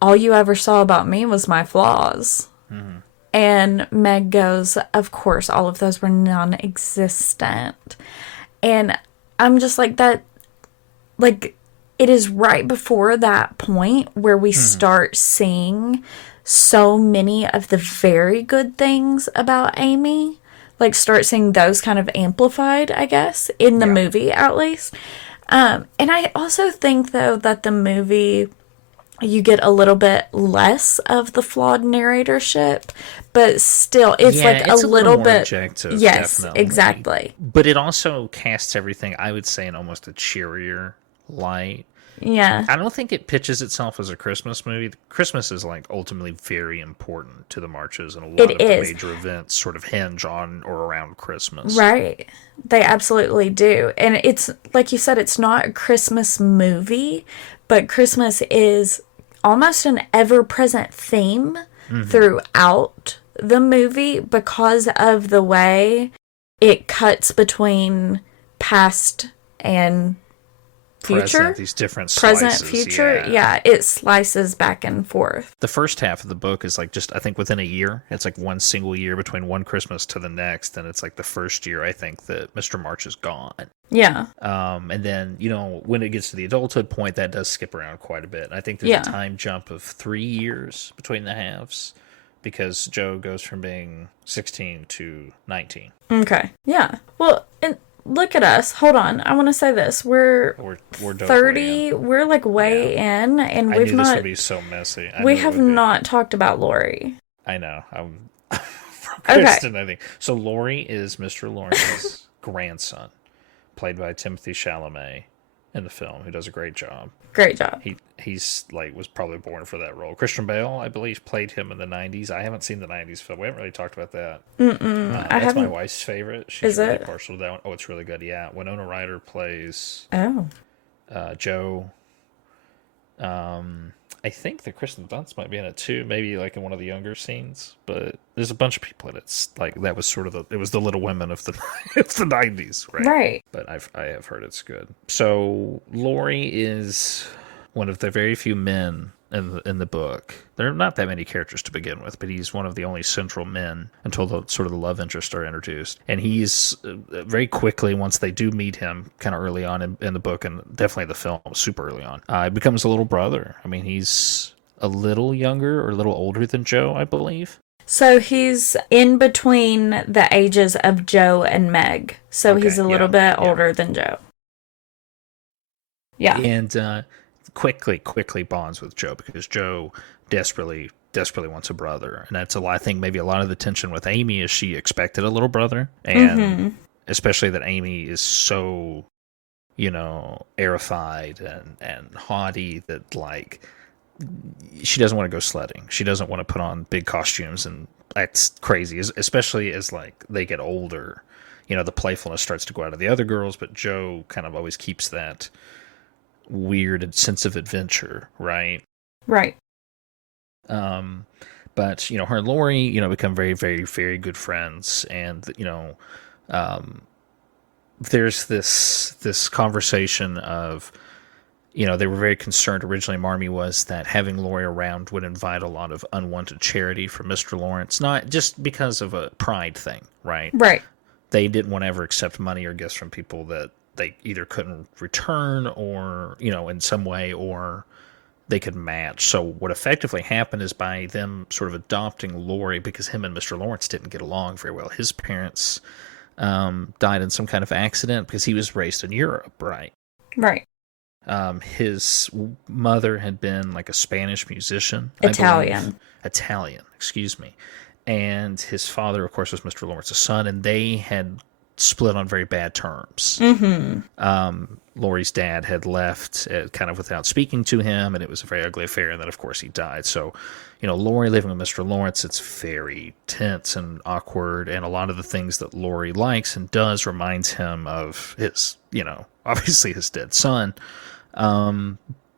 all you ever saw about me was my flaws. And Meg goes, of course, all of those were non-existent. And I'm just like, that, like, it is right before that point where we start seeing so many of the very good things about Amy. Like, start seeing those kind of amplified, I guess, in the movie, at least. And I also think, though, that the movie, you get a little bit less of the flawed narratorship, but still, it's like it's a little more bit objective. Yes, definitely. exactly. But it also casts everything, I would say, in almost a cheerier light. Yeah. I don't think it pitches itself as a Christmas movie. Christmas is like ultimately very important to the marches, and a lot of the major events sort of hinge on or around Christmas. Right. They absolutely do. And it's, like you said, it's not a Christmas movie, but Christmas is almost an ever-present theme throughout the movie because of the way it cuts between past and future. These different present, slices, future. Yeah, it slices back and forth. The first half of the book is like just, I think, within a year. It's like one single year between one Christmas to the next, and it's like the first year, I think, that Mr. March is gone. Yeah. And then, when it gets to the adulthood point, that does skip around quite a bit. I think there's a time jump of 3 years between the halves because Joe goes from being 16 to 19. Okay. Yeah. Well, and look at us. Hold on. I want to say this. We're 30. In. We're like way in, and we've I knew not. This would be so messy. We have not talked about Lori. I know. I'm Kristen, I think. So Lori is Mr. Lawrence's grandson, played by Timothy Chalamet in the film, who does a great job. Great job. He's like was probably born for that role. Christian Bale, I believe, played him in the 90s. I haven't seen the 90s film. We haven't really talked about that. That's my wife's favorite. She's really partial to that one. Oh, it's really good. Yeah. Winona Ryder plays Joe. I think that Kristen Dunst might be in it too, maybe like in one of the younger scenes. But there's a bunch of people in it. It's like that was sort of it was the Little Women of the it's the 90s, right? Right. But I have heard it's good. So Lori is one of the very few men in the book. There are not that many characters to begin with, but he's one of the only central men until the sort of the love interests are introduced. And he's very quickly, once they do meet him, kind of early on in the book, and definitely the film, super early on, becomes a little brother. I mean, he's a little younger or a little older than Joe, I believe. So he's in between the ages of Joe and Meg. So he's a little bit older than Joe. Yeah. And quickly bonds with Joe because Joe desperately wants a brother. And that's I think maybe a lot of the tension with Amy is she expected a little brother. And especially that Amy is so, airified and haughty that like she doesn't want to go sledding. She doesn't want to put on big costumes and act crazy, especially as like they get older. The playfulness starts to go out of the other girls, but Joe kind of always keeps that weird sense of adventure, right? Right. But her and Lori, become very, very, very good friends, and there's this conversation of, they were very concerned originally. Marmee was that having Lori around would invite a lot of unwanted charity from Mr. Lawrence, not just because of a pride thing, right? Right. They didn't want to ever accept money or gifts from people that they either couldn't return or, in some way, or they could match. So what effectively happened is by them sort of adopting Lori, because him and Mr. Lawrence didn't get along very well. His parents died in some kind of accident because he was raised in Europe, right? Right. His mother had been like a Spanish musician. Italian, excuse me. And his father, of course, was Mr. Lawrence's son, and they had split on very bad terms. Lori's dad had left kind of without speaking to him, and it was a very ugly affair, and then, of course, he died. So, Lori living with Mr. Lawrence, it's very tense and awkward, and a lot of the things that Lori likes and does reminds him of his, obviously his dead son.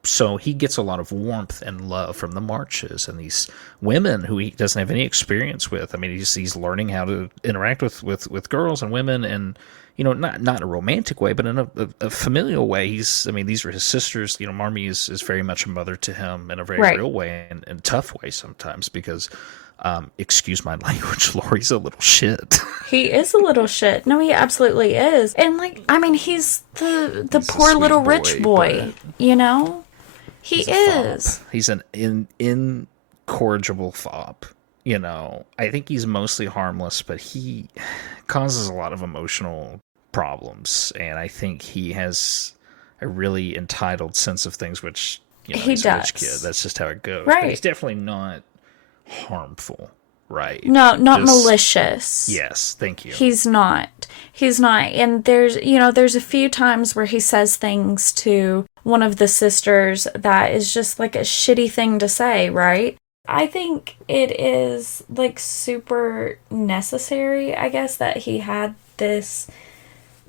So he gets a lot of warmth and love from the marches and these women who he doesn't have any experience with. I mean, he's learning how to interact with girls and women, and not in a romantic way, but in a familial way. These are his sisters. Marmee is very much a mother to him in a very real way and tough way sometimes, because Excuse my language, Laurie's a little shit. He is a little shit. No, he absolutely is. And like, I mean, he's the He's a poor sweet little boy, rich boy, you know? He He's a is. fop. He's an incorrigible fop. You know, I think he's mostly harmless, but he causes a lot of emotional problems, and I think he has a really entitled sense of things, which, you know, He he's a rich does. kid. That's just how it goes. Right. But he's definitely not harmful, right? No, not Just- malicious. Yes, thank you. He's not. He's not. And there's a few times where he says things to one of the sisters that is just like a shitty thing to say, right? I think it is like super necessary, I guess, that he had this,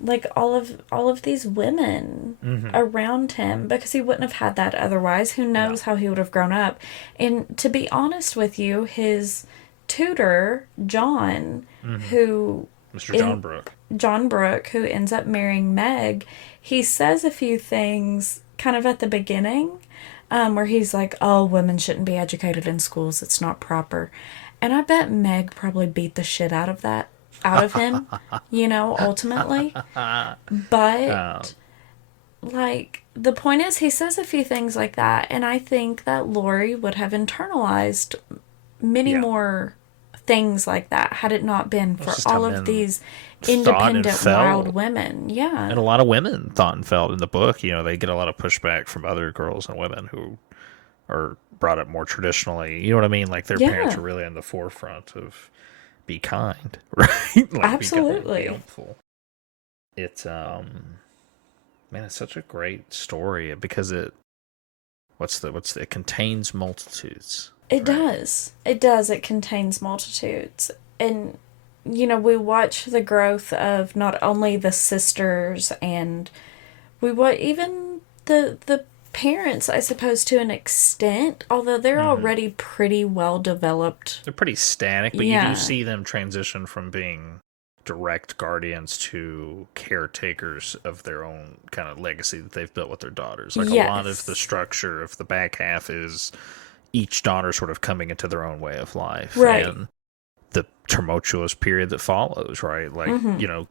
like, all of these women around him, because he wouldn't have had that otherwise. Who knows how he would have grown up. And to be honest with you, his tutor, John, who Mr. John Brooke. John Brooke, who ends up marrying Meg, he says a few things kind of at the beginning, where he's like, oh, women shouldn't be educated in schools. It's not proper. And I bet Meg probably beat the shit out of him, you know, ultimately. But, like, the point is, he says a few things like that, and I think that Lori would have internalized many more things like that had it not been for just all how of men these thought and independent, felt. wild women. Yeah. And a lot of women thought and felt in the book. You know, they get a lot of pushback from other girls and women who are brought up more traditionally. You know what I mean? Like, their parents are really in the forefront of be kind, right? Like, Absolutely. Be helpful. It's man, it's such a great story because it it contains multitudes. It does. It does. It contains multitudes. And, you know, we watch the growth of not only the sisters, and we watch even the parents, I suppose, to an extent, although they're already pretty well developed. They're pretty static, but you Yeah. do see them transition from being direct guardians to caretakers of their own kind of legacy that they've built with their daughters. Like, a lot of the structure of the back half is each daughter sort of coming into their own way of life. Right. And the tumultuous period that follows, right? Like, you know,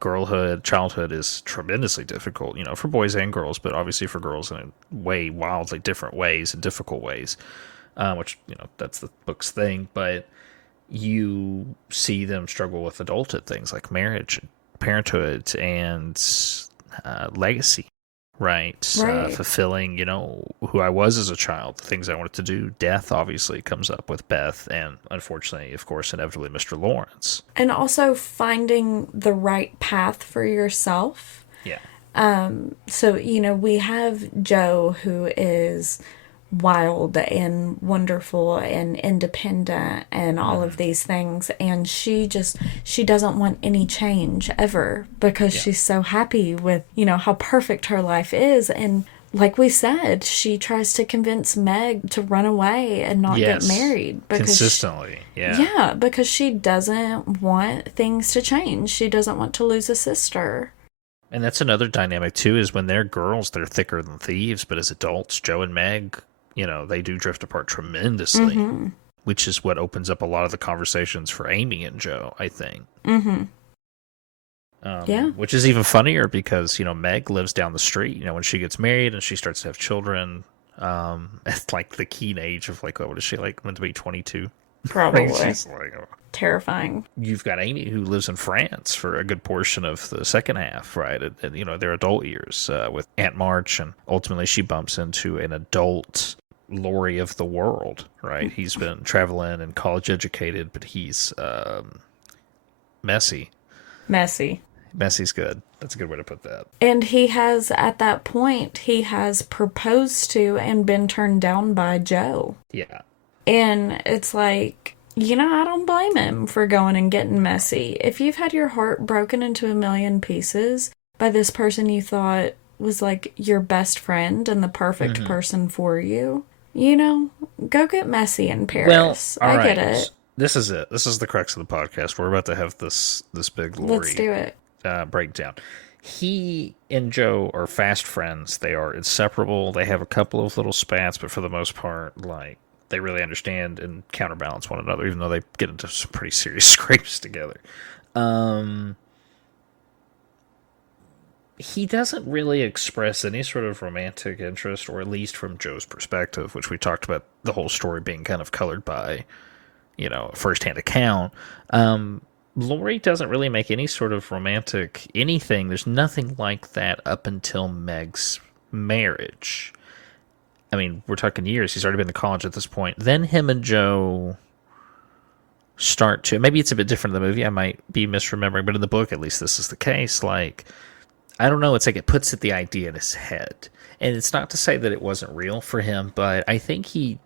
childhood is tremendously difficult, you know, for boys and girls, but obviously for girls in way wildly different ways and difficult ways, which, you know, that's the book's thing. But you see them struggle with adulthood things like marriage, parenthood, and legacy. Right. Fulfilling, you know, who I was as a child, the things I wanted to do. Death obviously comes up with Beth, and unfortunately, of course, inevitably Mr. Lawrence. And also finding the right path for yourself. Yeah. So, you know, we have Joe, who is wild and wonderful and independent and all of these things, and she doesn't want any change ever, because she's so happy with, you know, how perfect her life is. And like we said, she tries to convince Meg to run away and not get married because consistently. because she doesn't want things to change. She doesn't want to lose a sister. And that's another dynamic too, is when they're girls, they're thicker than thieves, but as adults, Joe and Meg, you know, they do drift apart tremendously, which is what opens up a lot of the conversations for Amy and Joe, I think. Which is even funnier because, you know, Meg lives down the street. You know, when she gets married and she starts to have children, at like the keen age of like, what is she, like, meant to be 22? Probably. She's like, Terrifying. You've got Amy who lives in France for a good portion of the second half, right? And you know, their adult years with Aunt March, and ultimately she bumps into an adult Laurie of the world, right? He's been traveling and college educated, but he's messy. Messy's good. That's a good way to put that. And he has, at that point, he has proposed to and been turned down by Joe. Yeah. And it's like, you know, I don't blame him for going and getting messy. If you've had your heart broken into a million pieces by this person you thought was like your best friend and the perfect person for you, you know, go get messy in Paris. Well, I get it. This is it. This is the crux of the podcast. We're about to have this big Laurie Let's do it. Breakdown. He and Joe are fast friends. They are inseparable. They have a couple of little spats, but for the most part, like, they really understand and counterbalance one another, even though they get into some pretty serious scrapes together. He doesn't really express any sort of romantic interest, or at least from Joe's perspective, which we talked about the whole story being kind of colored by, a firsthand account. Laurie doesn't really make any sort of romantic anything. There's nothing like that up until Meg's marriage. I mean, we're talking years. He's already been to college at this point. Then him and Joe start to, maybe it's a bit different in the movie. I might be misremembering, but in the book, at least this is the case. Like, I don't know. It's like it puts the idea in his head. And it's not to say that it wasn't real for him, but I think he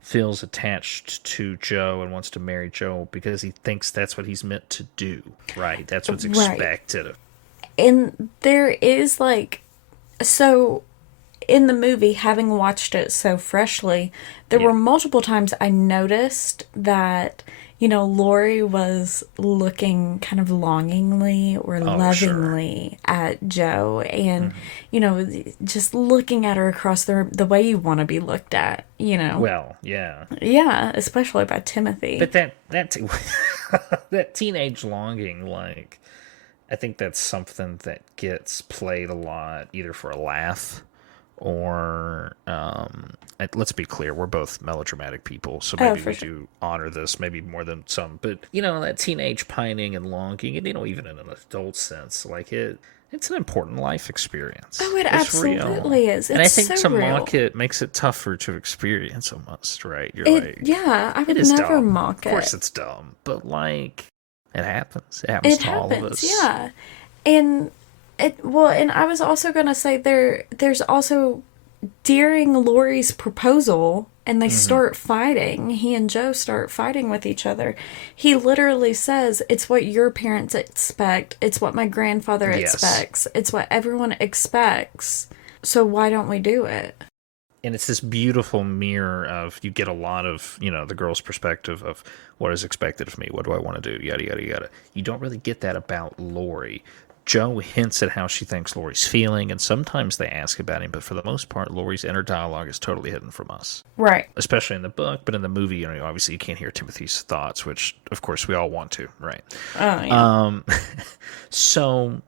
feels attached to Joe and wants to marry Joe because he thinks that's what he's meant to do, right? That's what's expected of him. And there is so in the movie, having watched it so freshly, there were multiple times I noticed that, Laurie was looking kind of longingly or lovingly at Joe and, just looking at her across the room the way you want to be looked at, Well, yeah. Yeah, especially by Timothy. But that that teenage longing, I think that's something that gets played a lot, either for a laugh or, let's be clear, we're both melodramatic people, so maybe we do honor this, maybe more than some. But, that teenage pining and longing, and, even in an adult sense, it's an important life experience. Oh, it it's absolutely real. is. And I think so to real. mock it makes it tougher to experience almost, right? Yeah, I would it is never dumb. mock it. Of course it's dumb, but, it happens. It happens to all of us. Yeah. And I was also going to say there's also during Laurie's proposal and they start fighting, he and Joe start fighting with each other. He literally says, it's what your parents expect. It's what my grandfather expects. It's what everyone expects. So why don't we do it? And it's this beautiful mirror of, you get a lot of, the girl's perspective of what is expected of me. What do I want to do? Yada, yada, yada. You don't really get that about Laurie. Joe hints at how she thinks Laurie's feeling, and sometimes they ask about him, but for the most part, Laurie's inner dialogue is totally hidden from us. Right. Especially in the book, but in the movie, obviously you can't hear Timothy's thoughts, which, of course, we all want to, right? Oh, yeah. So,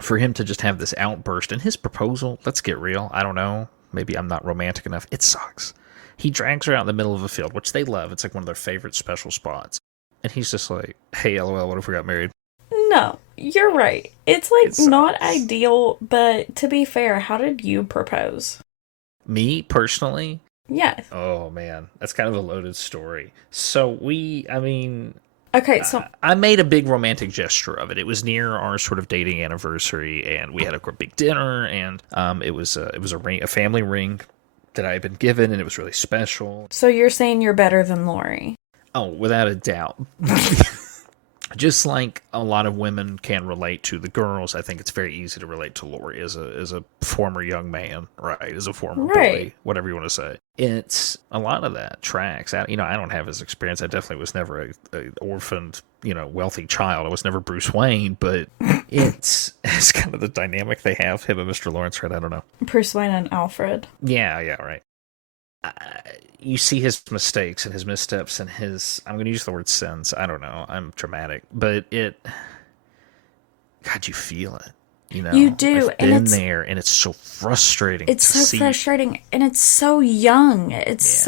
for him to just have this outburst, and his proposal, let's get real, I don't know, maybe I'm not romantic enough, it sucks. He drags her out in the middle of a field, which they love, it's like one of their favorite special spots, and he's just like, hey, LOL, what if we got married? No, you're right. It's not ideal, but to be fair, how did you propose? Me, personally? Yes. Oh, man. That's kind of a loaded story. So Okay, so I made a big romantic gesture of it. It was near our sort of dating anniversary, and we had a big dinner, and it was a ring, a family ring that I had been given, and it was really special. So you're saying you're better than Laurie? Oh, without a doubt. Just like a lot of women can relate to the girls, I think it's very easy to relate to Laurie as a former young man, right? As a former boy, whatever you want to say. It's a lot of that tracks. I don't have his experience. I definitely was never a orphaned, wealthy child. I was never Bruce Wayne, but it's kind of the dynamic they have, him and Mr. Lawrence, right? I don't know. Bruce Wayne and Alfred. Yeah, right. You see his mistakes and his missteps and I'm going to use the word sins. I don't know. I'm dramatic, but God, you feel it. You do, I've been there, and it's so frustrating. It's so frustrating, and it's so young. It's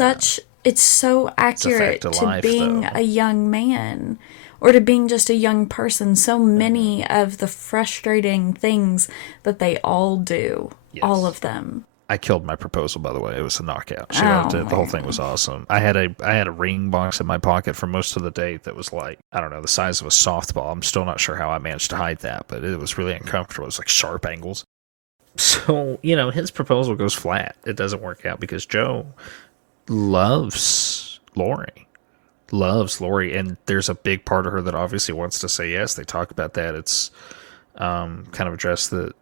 so accurate to life, being a young man, or to being just a young person. So many of the frustrating things that they all do, all of them. I killed my proposal, by the way. It was a knockout. She loved it. The whole thing was awesome. I had a ring box in my pocket for most of the date that was the size of a softball. I'm still not sure how I managed to hide that, but it was really uncomfortable. It was like sharp angles. So, his proposal goes flat. It doesn't work out because Joe loves Laurie. And there's a big part of her that obviously wants to say yes. They talk about that. It's kind of addressed that.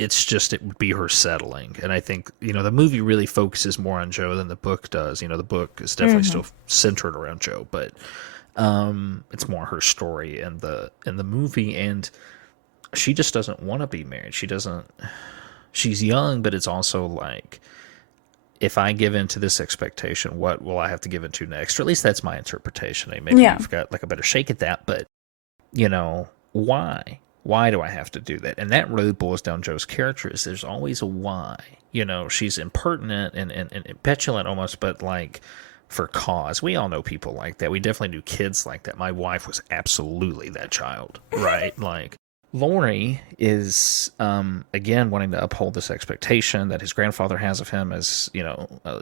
It's just, it would be her settling. And I think, the movie really focuses more on Joe than the book does. The book is definitely still centered around Joe, but it's more her story in the movie. And she just doesn't want to be married. She's young, but it's also if I give in to this expectation, what will I have to give into next? Or at least that's my interpretation. Maybe you've got like a better shake at that, but why? Why do I have to do that? And that really boils down Joe's character is there's always a why. She's impertinent and petulant almost, but like for cause. We all know people like that. We definitely knew kids like that. My wife was absolutely that child, right? Like, Laurie is, again, wanting to uphold this expectation that his grandfather has of him, as,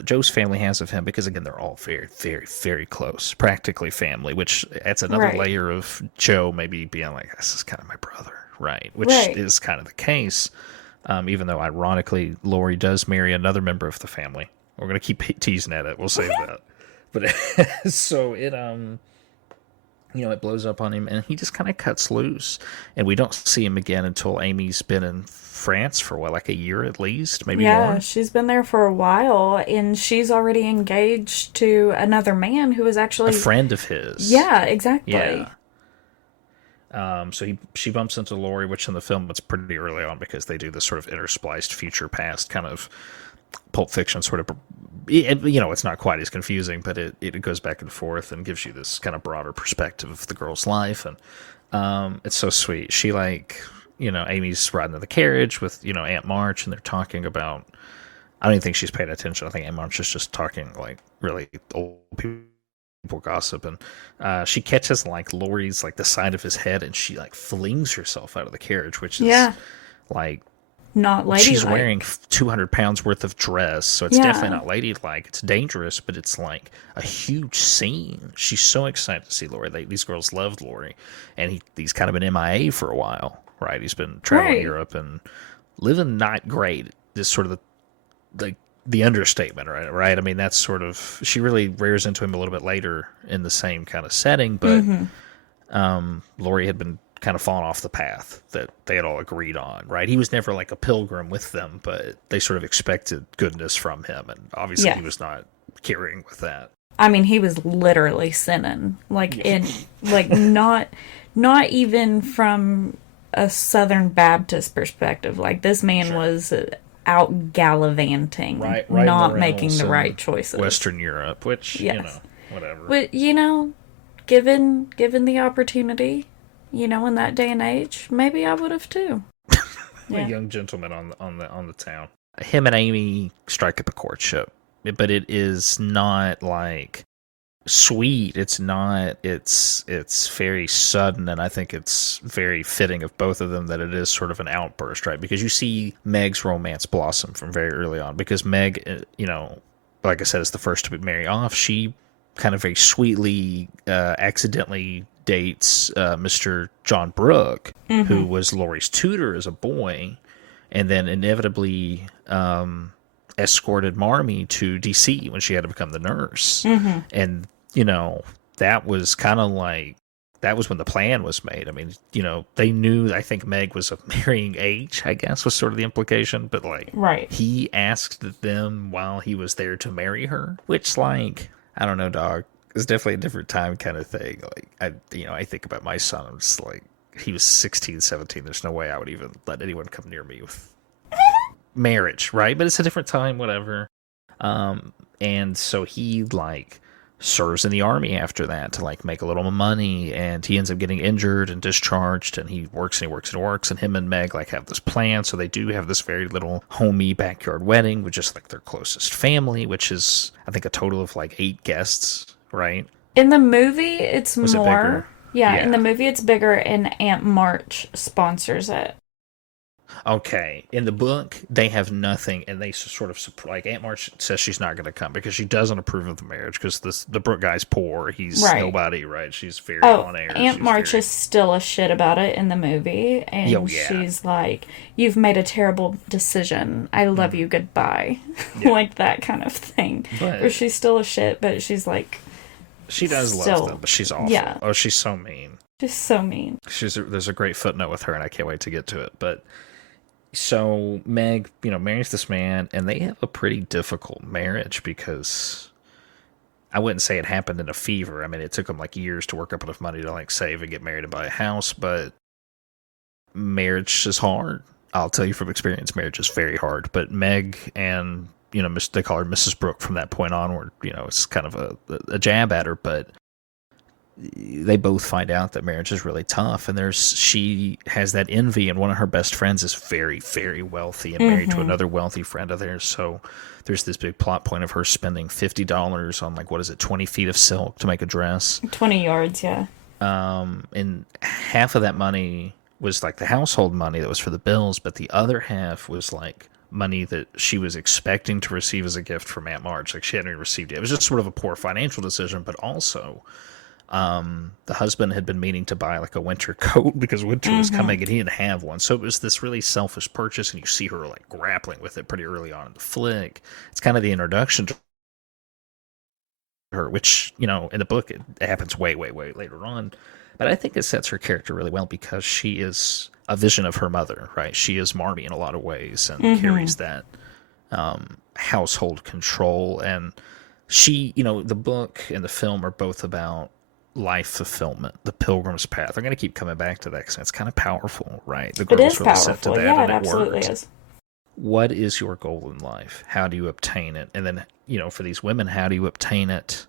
Joe's family has of him, because, again, they're all very, very, very close, practically family, which adds another layer of Joe maybe being like, this is kind of my brother, right? Which is kind of the case, even though, ironically, Laurie does marry another member of the family. We're going to keep teasing at it. We'll save that. But so it it blows up on him, and he just kind of cuts loose. And we don't see him again until Amy's been in France for, like a year at least, maybe more? Yeah, she's been there for a while, and she's already engaged to another man who is actually... a friend of his. Yeah, exactly. Yeah. So she bumps into Laurie, which in the film it's pretty early on because they do this sort of interspliced future past kind of Pulp Fiction sort of... it's not quite as confusing, but it goes back and forth and gives you this kind of broader perspective of the girl's life, and it's so sweet. She Amy's riding in the carriage with Aunt March, and they're talking about. I don't even think she's paying attention. I think Aunt March is just talking like really old people gossip, and she catches like Laurie's like the side of his head, and she like flings herself out of the carriage, which is like. Not ladylike. She's wearing 200 pounds worth of dress, so it's definitely not ladylike. It's dangerous, but it's like a huge scene. She's so excited to see Laurie. These girls loved Laurie, and he's kind of been MIA for a while, right? He's been traveling Europe and living not great. Is sort of the understatement, right? I mean, that's sort of she really rears into him a little bit later in the same kind of setting, but Laurie had been kind of fallen off the path that they had all agreed on, right? He was never like a pilgrim with them, but they sort of expected goodness from him, and obviously he was not carrying with that. I mean, he was literally sinning, not even from a Southern Baptist perspective. Like, this man was out gallivanting, right not making the right choices. Western Europe, which whatever. But given the opportunity. In that day and age, maybe I would have too. A young gentleman on the town. Him and Amy strike up a courtship, but it is not like sweet. It's not. It's very sudden, and I think it's very fitting of both of them that it is sort of an outburst, right? Because you see Meg's romance blossom from very early on. Because Meg, like I said, is the first to marry off. She kind of very sweetly, accidentally dates Mr. John Brooke, who was Laurie's tutor as a boy, and then inevitably escorted Marmee to D.C. when she had to become the nurse. And, that was kind of like, that was when the plan was made. I mean, they knew, I think Meg was of marrying age, I guess, was sort of the implication, but he asked them while he was there to marry her, which, like, I don't know, dog. It's definitely a different time kind of thing. Like, I think about my son. I'm just like, he was 16, 17. There's no way I would even let anyone come near me with marriage, right? But it's a different time, whatever. And so he, like, serves in the army after that to, like, make a little money. And he ends up getting injured and discharged. And he works and he works and works. And him and Meg, like, have this plan. So they do have this very little homey backyard wedding with just, like, their closest family, which is, I think, a total of, like, 8 guests. Right. In the movie, it's Was more. It bigger? Yeah, in the movie, it's bigger, and Aunt March sponsors it. Okay. In the book, they have nothing, and they sort of like Aunt March says she's not going to come because she doesn't approve of the marriage because the Brooke guy's poor. He's nobody, right? She's very on air. Aunt March is still a shit about it in the movie, and she's like, "You've made a terrible decision. I love you. Goodbye," like that kind of thing. But, where she's still a shit, but she's like. She does love them, but she's awful. Yeah. Oh, she's so mean. She's so mean. There's a great footnote with her, and I can't wait to get to it. But so Meg, marries this man, and they have a pretty difficult marriage because I wouldn't say it happened in a fever. I mean, it took them like years to work up enough money to like save and get married and buy a house. But marriage is hard. I'll tell you from experience, marriage is very hard. But Meg and they call her Mrs. Brooke from that point onward. It's kind of a jab at her, but they both find out that marriage is really tough, and she has that envy, and one of her best friends is very, very wealthy and married to another wealthy friend of theirs. So there's this big plot point of her spending $50 on 20 feet of silk to make a dress. 20 yards, yeah. And half of that money was the household money that was for the bills, but the other half was money that she was expecting to receive as a gift from Aunt Marge. She hadn't even received it. It was just sort of a poor financial decision, but also the husband had been meaning to buy a winter coat because winter was coming and he didn't have one. So it was this really selfish purchase, and you see her grappling with it pretty early on in the flick. It's kind of the introduction to her, which, in the book it happens way, way, way later on. But I think it sets her character really well because she is a vision of her mother, right? She is Marmee in a lot of ways and carries that household control. And she, the book and the film are both about life fulfillment, the Pilgrim's Path. I'm going to keep coming back to that because it's kind of powerful, right? The girls it is really powerful. set to that, Yeah, and it absolutely works. is. What is your goal in life? How do you obtain it? And then, for these women, how do you obtain it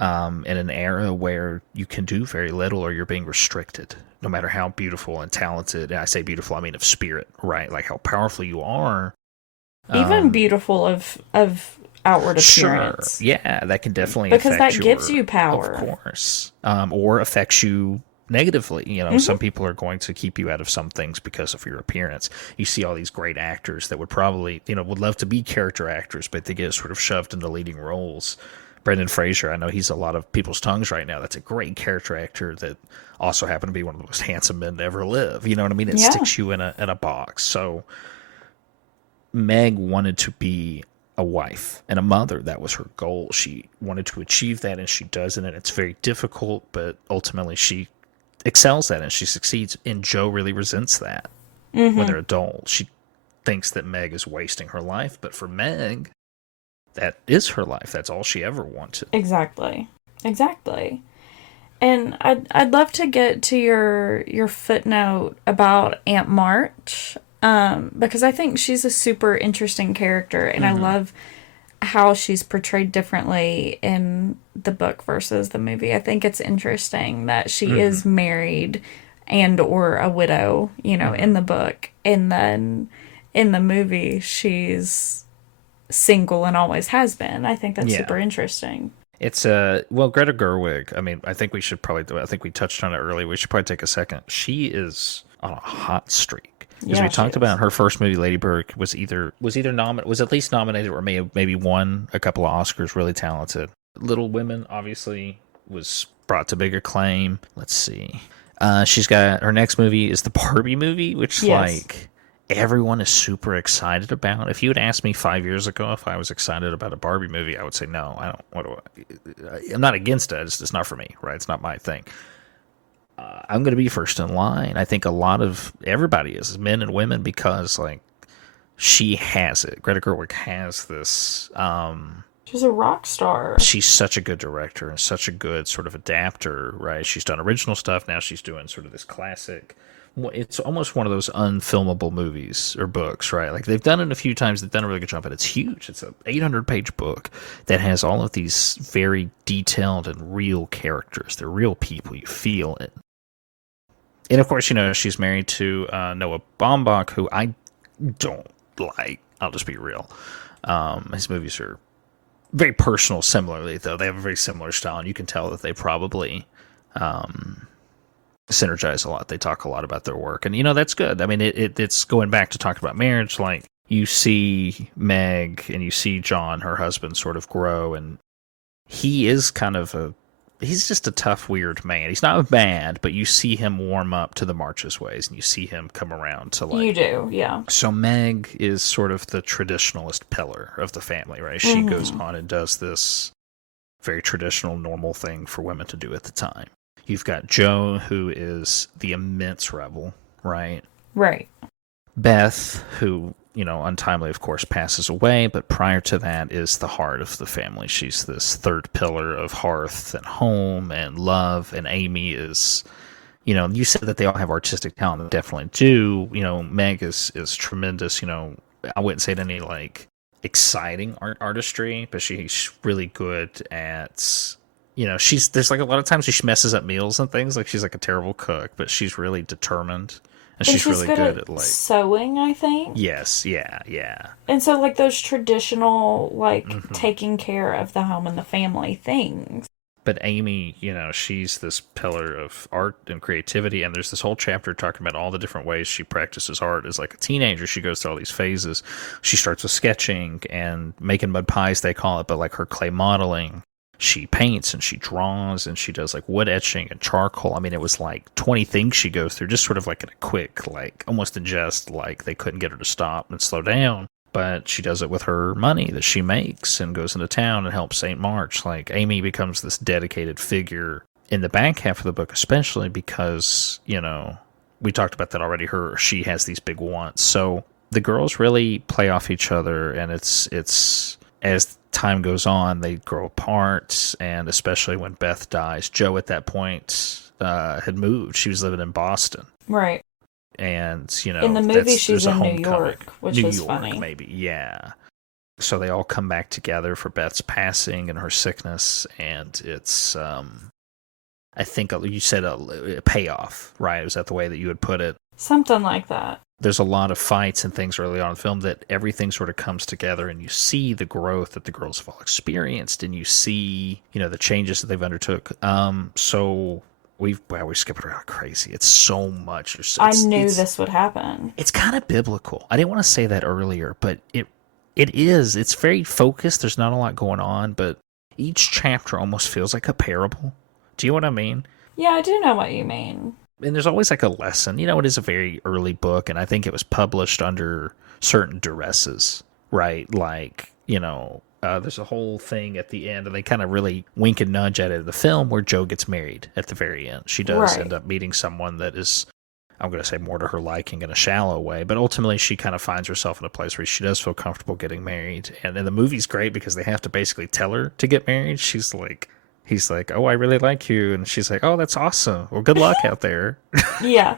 in an era where you can do very little or you're being restricted, no matter how beautiful and talented, and I say beautiful, I mean of spirit, right? How powerful you are. Even beautiful of outward appearance. Sure. Yeah, that can definitely because affect that gives you power. Of course. Or affects you negatively. Some people are going to keep you out of some things because of your appearance. You see all these great actors that would probably, would love to be character actors, but they get sort of shoved into leading roles. Brendan Fraser, I know he's a lot of people's tongues right now. That's a great character actor that also happened to be one of the most handsome men to ever live. You know what I mean? It sticks you in a box. So Meg wanted to be a wife and a mother. That was her goal. She wanted to achieve that, and she does it, and it's very difficult, but ultimately she excels at it and she succeeds. And Joe really resents that when they're adults. She thinks that Meg is wasting her life, but for Meg, that is her life. That's all she ever wanted. Exactly. And I'd love to get to your footnote about Aunt March, because I think she's a super interesting character, and I love how she's portrayed differently in the book versus the movie. I think it's interesting that she is married and or a widow, in the book, and then in the movie she's single and always has been. I think that's super interesting. It's Greta Gerwig. I mean, I think we should probably. I think we touched on it earlier. We should probably take a second. She is on a hot streak. Because we talked about her first movie, Lady Bird, was at least nominated or maybe won a couple of Oscars. Really talented. Little Women obviously was brought to big acclaim. Let's see. She's got her next movie is the Barbie movie, which everyone is super excited about. If you had asked me 5 years ago if I was excited about a Barbie movie, I would say no. I don't. I'm not against it. It's not for me, right? It's not my thing. I'm going to be first in line. I think a lot of everybody is, men and women, because she has it. Greta Gerwig has this. She's a rock star. She's such a good director and such a good sort of adapter, right? She's done original stuff. Now she's doing sort of this classic. It's almost one of those unfilmable movies or books, right? They've done it a few times. They've done a really good job, but it's huge. It's an 800-page book that has all of these very detailed and real characters. They're real people. You feel it. And of course, she's married to Noah Baumbach, who I don't like. I'll just be real. His movies are very personal, similarly, though. They have a very similar style, and you can tell that they probably synergize a lot. They talk a lot about their work, and that's good. I mean, it's going back to talking about marriage. You see Meg and you see John, her husband, sort of grow, and he is kind of he's just a tough, weird man. He's not bad, but you see him warm up to the March's ways, and you see him come around to You do, yeah. So Meg is sort of the traditionalist pillar of the family, right? She goes on and does this very traditional, normal thing for women to do at the time. You've got Joe, who is the immense rebel, right? Right. Beth, who, untimely, of course, passes away, but prior to that is the heart of the family. She's this third pillar of hearth and home and love, and Amy is, you said that they all have artistic talent. They definitely do. Meg is tremendous. I wouldn't say to any, exciting artistry, but she's really good at, there's like a lot of times she messes up meals and things. Like she's like a terrible cook, but she's really determined, and And she's she's really good good at at like, sewing, I think. yes, yeah, yeah. And so, like, those traditional, like, Mm-hmm. taking care of the home and the family things. But Amy, she's this pillar of art and creativity, and there's this whole chapter talking about all the different ways she practices art. As like a teenager, she goes through all these phases. She starts with sketching and making mud pies, they call it, but like her clay modeling. She paints and she draws and she does like wood etching and charcoal. I mean, it was like 20 things she goes through, just sort of like in a quick, like almost in jest, like they couldn't get her to stop and slow down. But she does it with her money that she makes and goes into town and helps St. March. Like, Amy becomes this dedicated figure in the back half of the book, especially because, we talked about that already. She has these big wants. So the girls really play off each other, and it's as time goes on, they grow apart, and especially when Beth dies. Jo at that point had moved. She was living in Boston. Right. And, in the movie, she's there's a in New homecoming. York, which New is York, funny. Maybe, yeah. So they all come back together for Beth's passing and her sickness, and it's, I think you said a payoff, right? Was that the way that you would put it? Something like that. There's a lot of fights and things early on in the film that everything sort of comes together, and you see the growth that the girls have all experienced, and you see, the changes that they've undertook. So we skip around crazy. It's so much. I knew this would happen. It's kind of biblical. I didn't want to say that earlier, but it is. It's very focused. There's not a lot going on, but each chapter almost feels like a parable. Do you know what I mean? Yeah, I do know what you mean. And there's always like a lesson. It is a very early book, and I think it was published under certain duresses, right? Like, there's a whole thing at the end, and they kind of really wink and nudge at it in the film where Jo gets married at the very end. She does end up meeting someone that is, I'm going to say, more to her liking in a shallow way, but ultimately she kind of finds herself in a place where she does feel comfortable getting married. And the movie's great because they have to basically tell her to get married. He's like, oh, I really like you. And she's like, oh, that's awesome. Well, good luck out there. Yeah.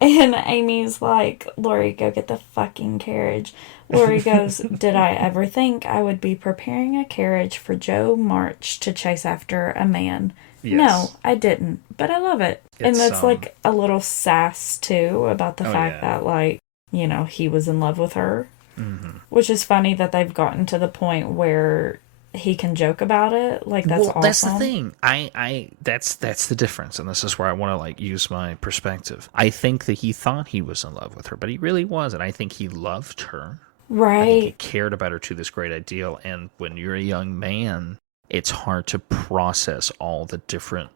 And Amy's like, Lori, go get the fucking carriage. Lori goes, did I ever think I would be preparing a carriage for Jo March to chase after a man? Yes. No, I didn't, but I love it. And that's like a little sass, too, about the fact that, like, he was in love with her. Mm-hmm. Which is funny that they've gotten to the point where he can joke about it. Like, that's awesome. That's the thing. That's the difference, and this is where I want to like use my perspective. I think that he thought he was in love with her, but he really wasn't. I think he loved her. Right. I think he cared about her to this great ideal, and when you're a young man, it's hard to process all the different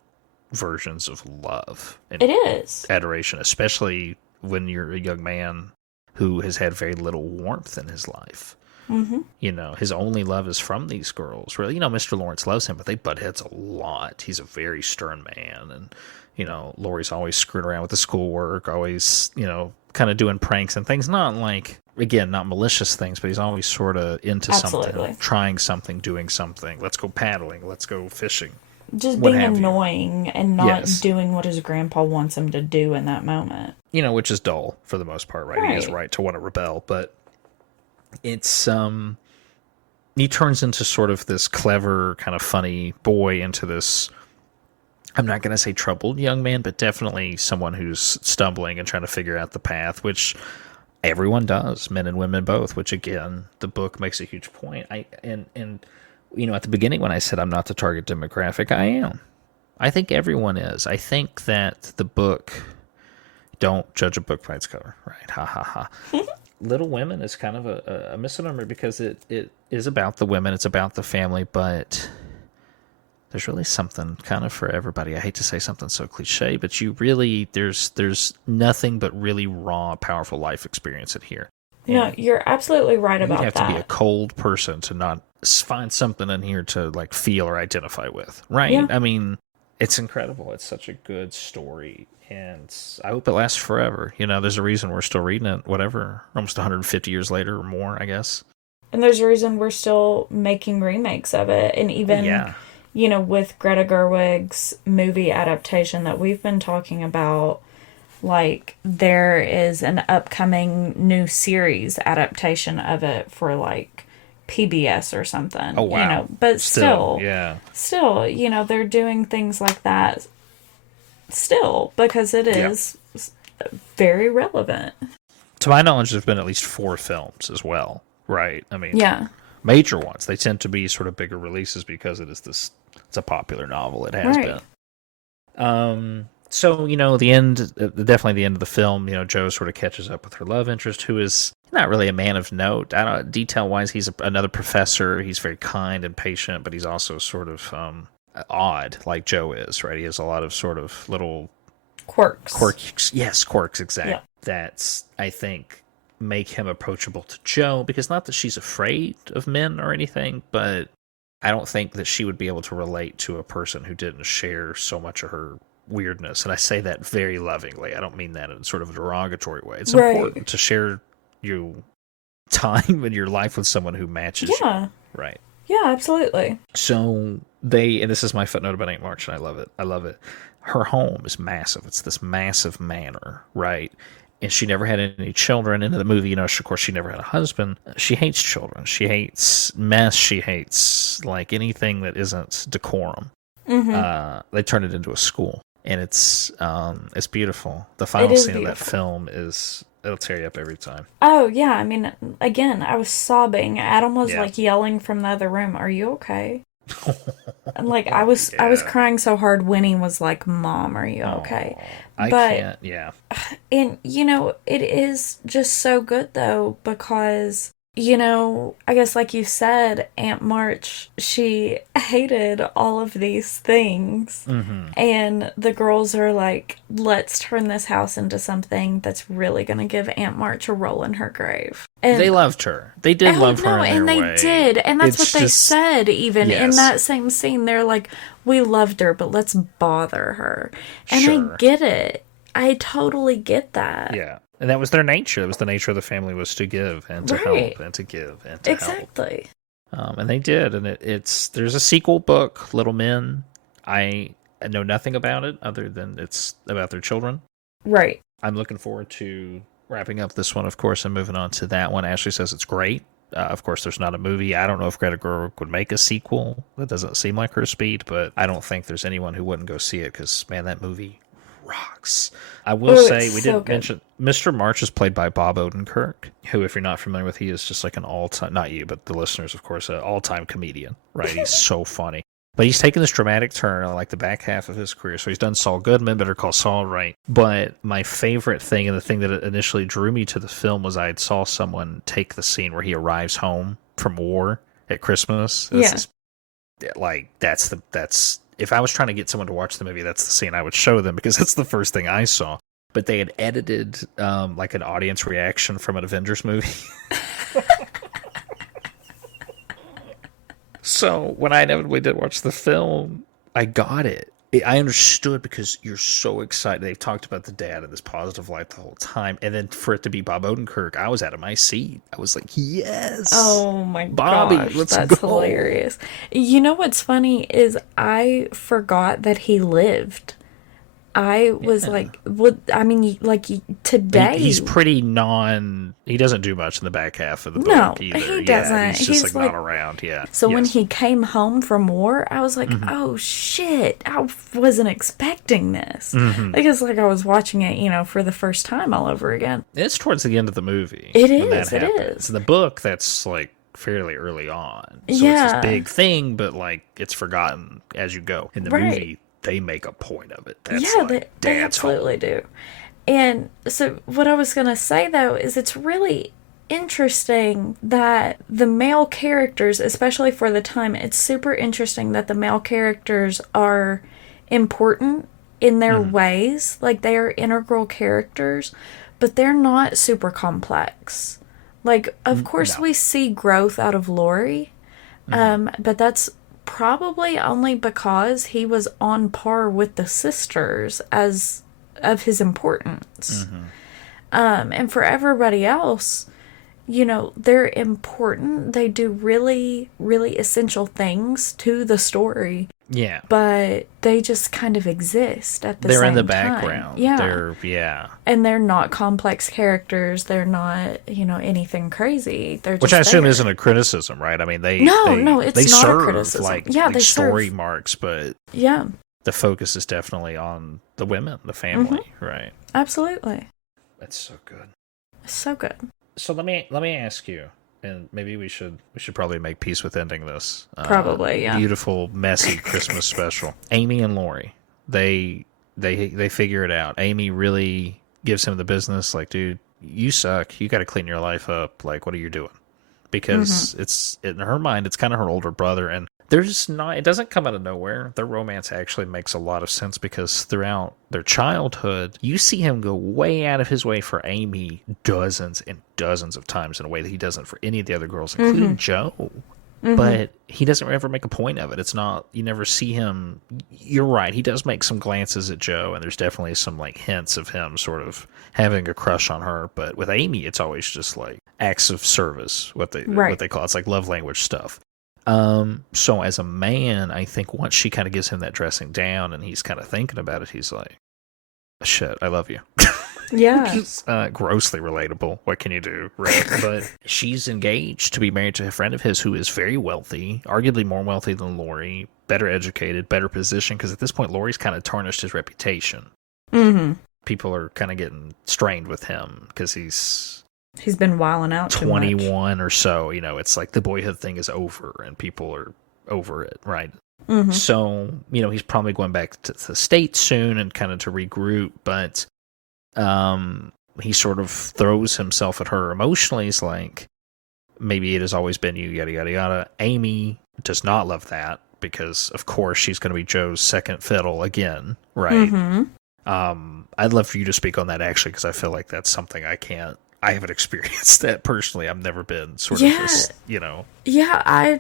versions of love. And it is. Adoration, especially when you're a young man who has had very little warmth in his life. Mm-hmm. His only love is from these girls. Really, Mr. Lawrence loves him, but they butt heads a lot. He's a very stern man, and Lori's always screwing around with the schoolwork, always kind of doing pranks and things. Not like, again, not malicious things, but he's always sort of into something, trying something, doing something. Let's go paddling. Let's go fishing. Just being annoying and not doing what his grandpa wants him to do in that moment. Which is dull for the most part, right? He is right to want to rebel, but it's he turns into sort of this clever, kind of funny boy into this, I'm not going to say troubled young man, but definitely someone who's stumbling and trying to figure out the path, which everyone does, men and women both, which again, the book makes a huge point. And at the beginning when I said I'm not the target demographic, I am. I think everyone is. I think that the book, don't judge a book by its cover, right? Ha ha ha. Little Women is kind of a misnomer because it is about the women, it's about the family, but there's really something kind of for everybody. I hate to say something so cliche, but there's nothing but really raw, powerful life experience in here. No, you're absolutely right about that. You have to be a cold person to not find something in here to like feel or identify with, right? Yeah. I mean, it's incredible. It's such a good story, and I hope it lasts forever. There's a reason we're still reading it, whatever, almost 150 years later or more, I guess. And there's a reason we're still making remakes of it, and even, with Greta Gerwig's movie adaptation that we've been talking about, like, there is an upcoming new series adaptation of it for, like, PBS or something. Oh, wow. You know, but still, yeah. still, you know, they're doing things like that still because it is very relevant. To my knowledge, there's been at least 4 films as well, right? I mean, Yeah. major ones. They tend to be sort of bigger releases because it's a popular novel. It has been. So, you know, definitely the end of the film, you know, Jo sort of catches up with her love interest, who is not really a man of note. Detail-wise, he's another professor. He's very kind and patient, but he's also sort of odd, like Jo is, right? He has a lot of sort of little quirks. Yes, quirks, exactly. Yeah. That's, I think, make him approachable to Jo, because not that she's afraid of men or anything, but I don't think that she would be able to relate to a person who didn't share so much of her weirdness. And I say that very lovingly. I don't mean that in sort of a derogatory way. It's important to share your time in your life with someone who matches you. Right. Yeah, absolutely. So and this is my footnote about Aunt March, and I love it. I love it. Her home is massive. It's this massive manor, right? And she never had any children. In the movie, you know, of course, she never had a husband. She hates children. She hates mess. She hates, like, anything that isn't decorum. Mm-hmm. They turned it into a school, and it's beautiful. The final scene of that film it'll tear you up every time. Oh, yeah. I mean, again, I was sobbing. Adam was, like, yelling from the other room, "Are you okay?" And, like, I was crying so hard. Winnie was like, "Mom, are you okay?" I can't, And, you know, it is just so good, though, because, you know, I guess like you said, Aunt March, she hated all of these things. Mm-hmm. And the girls are like, let's turn this house into something that's really going to give Aunt March a roll in her grave. And they loved her. They did love her in their way. And they did. And that's what they said, even in that same scene. They're like, we loved her, but let's bother her. And I get it. I totally get that. Yeah. And that was their nature. It was the nature of the family, was to give and to help and to give and to help. And they did. And there's a sequel book, Little Men. I know nothing about it other than it's about their children. Right. I'm looking forward to wrapping up this one, of course, and moving on to that one. Ashley says it's great. Of course, there's not a movie. I don't know if Greta Gerwig would make a sequel. That doesn't seem like her speed, but I don't think there's anyone who wouldn't go see it because, man, that movie rocks. I will say, we didn't mention Mr. March is played by Bob Odenkirk, who, if you're not familiar with, he is just like an all-time, not you, but the listeners, of course, an all-time comedian, right? He's so funny. But he's taken this dramatic turn on like the back half of his career. So he's done Saul Goodman, Better Call Saul, right? But my favorite thing, and the thing that initially drew me to the film, was I saw someone take the scene where he arrives home from war at Christmas. That's if I was trying to get someone to watch the movie, that's the scene I would show them, because that's the first thing I saw. But they had edited like an audience reaction from an Avengers movie. So when I inevitably did watch the film, I got it. I understood, because you're so excited. They've talked about the dad in this positive light the whole time. And then for it to be Bob Odenkirk, I was out of my seat. I was like, yes. Oh my Bobby, gosh, let's that's go. hilarious. You know what's funny is I forgot that he lived. I was like, what? I mean, like today. He's pretty he doesn't do much in the back half of the book either. He doesn't. Yeah, he's just like not around. Yeah. So when he came home from war, I was like, oh shit, I wasn't expecting this. Because like I was watching it, you know, for the first time all over again. It's towards the end of the movie. It is. In the book, that's like fairly early on. So it's this big thing, but like it's forgotten as you go. In the movie, they make a point of it. That's they absolutely do. And so what I was going to say, though, is it's really interesting that the male characters, especially for the time, it's super interesting that the male characters are important in their ways. Like, they are integral characters, but they're not super complex. Like, of course, we see growth out of Laurie, but that's probably only because he was on par with the sisters as of his importance. And for everybody else, they're important. They do really, really essential things to the story. Yeah. But they just kind of exist at the They're same in the time. background. Yeah. And they're not complex characters. They're not, anything crazy. They're just Which I assume there. isn't a criticism, right? I mean, No, it's they not serve a criticism. like, Yeah, like they story serve. marks, but Yeah, the focus is definitely on the women, the family, right? absolutely. That's so good. It's so good. So let me ask you, and maybe we should probably make peace with ending this. Probably, yeah. Beautiful, messy Christmas special. Amy and Lori, they figure it out. Amy really gives him the business. Like, dude, you suck. You got to clean your life up. Like, what are you doing? Because it's in her mind, it's kind of her older brother, and it doesn't come out of nowhere. Their romance actually makes a lot of sense because throughout their childhood, you see him go way out of his way for Amy dozens and dozens of times in a way that he doesn't for any of the other girls, including Joe. But he doesn't ever make a point of it. It's not, you never see him. You're right. He does make some glances at Joe, and there's definitely some like hints of him sort of having a crush on her. But with Amy, it's always just like acts of service, what they call it. It's like love language stuff. So as a man, I think once she kind of gives him that dressing down and he's kind of thinking about it, he's like, shit, I love you. Yeah. Grossly relatable. What can you do? Right. But she's engaged to be married to a friend of his who is very wealthy, arguably more wealthy than Lori, better educated, better positioned, because at this point, Lori's kind of tarnished his reputation. People are kind of getting strained with him because he's been wilding out 21 or so. It's like the boyhood thing is over and people are over it, right? So, he's probably going back to the States soon and kind of to regroup, but he sort of throws himself at her emotionally. He's like, maybe it has always been you, yada, yada, yada. Amy does not love that because, of course, she's going to be Joe's second fiddle again, right? I'd love for you to speak on that, actually, because I feel like that's something I haven't experienced that personally. I've never been sort of this, Yeah, I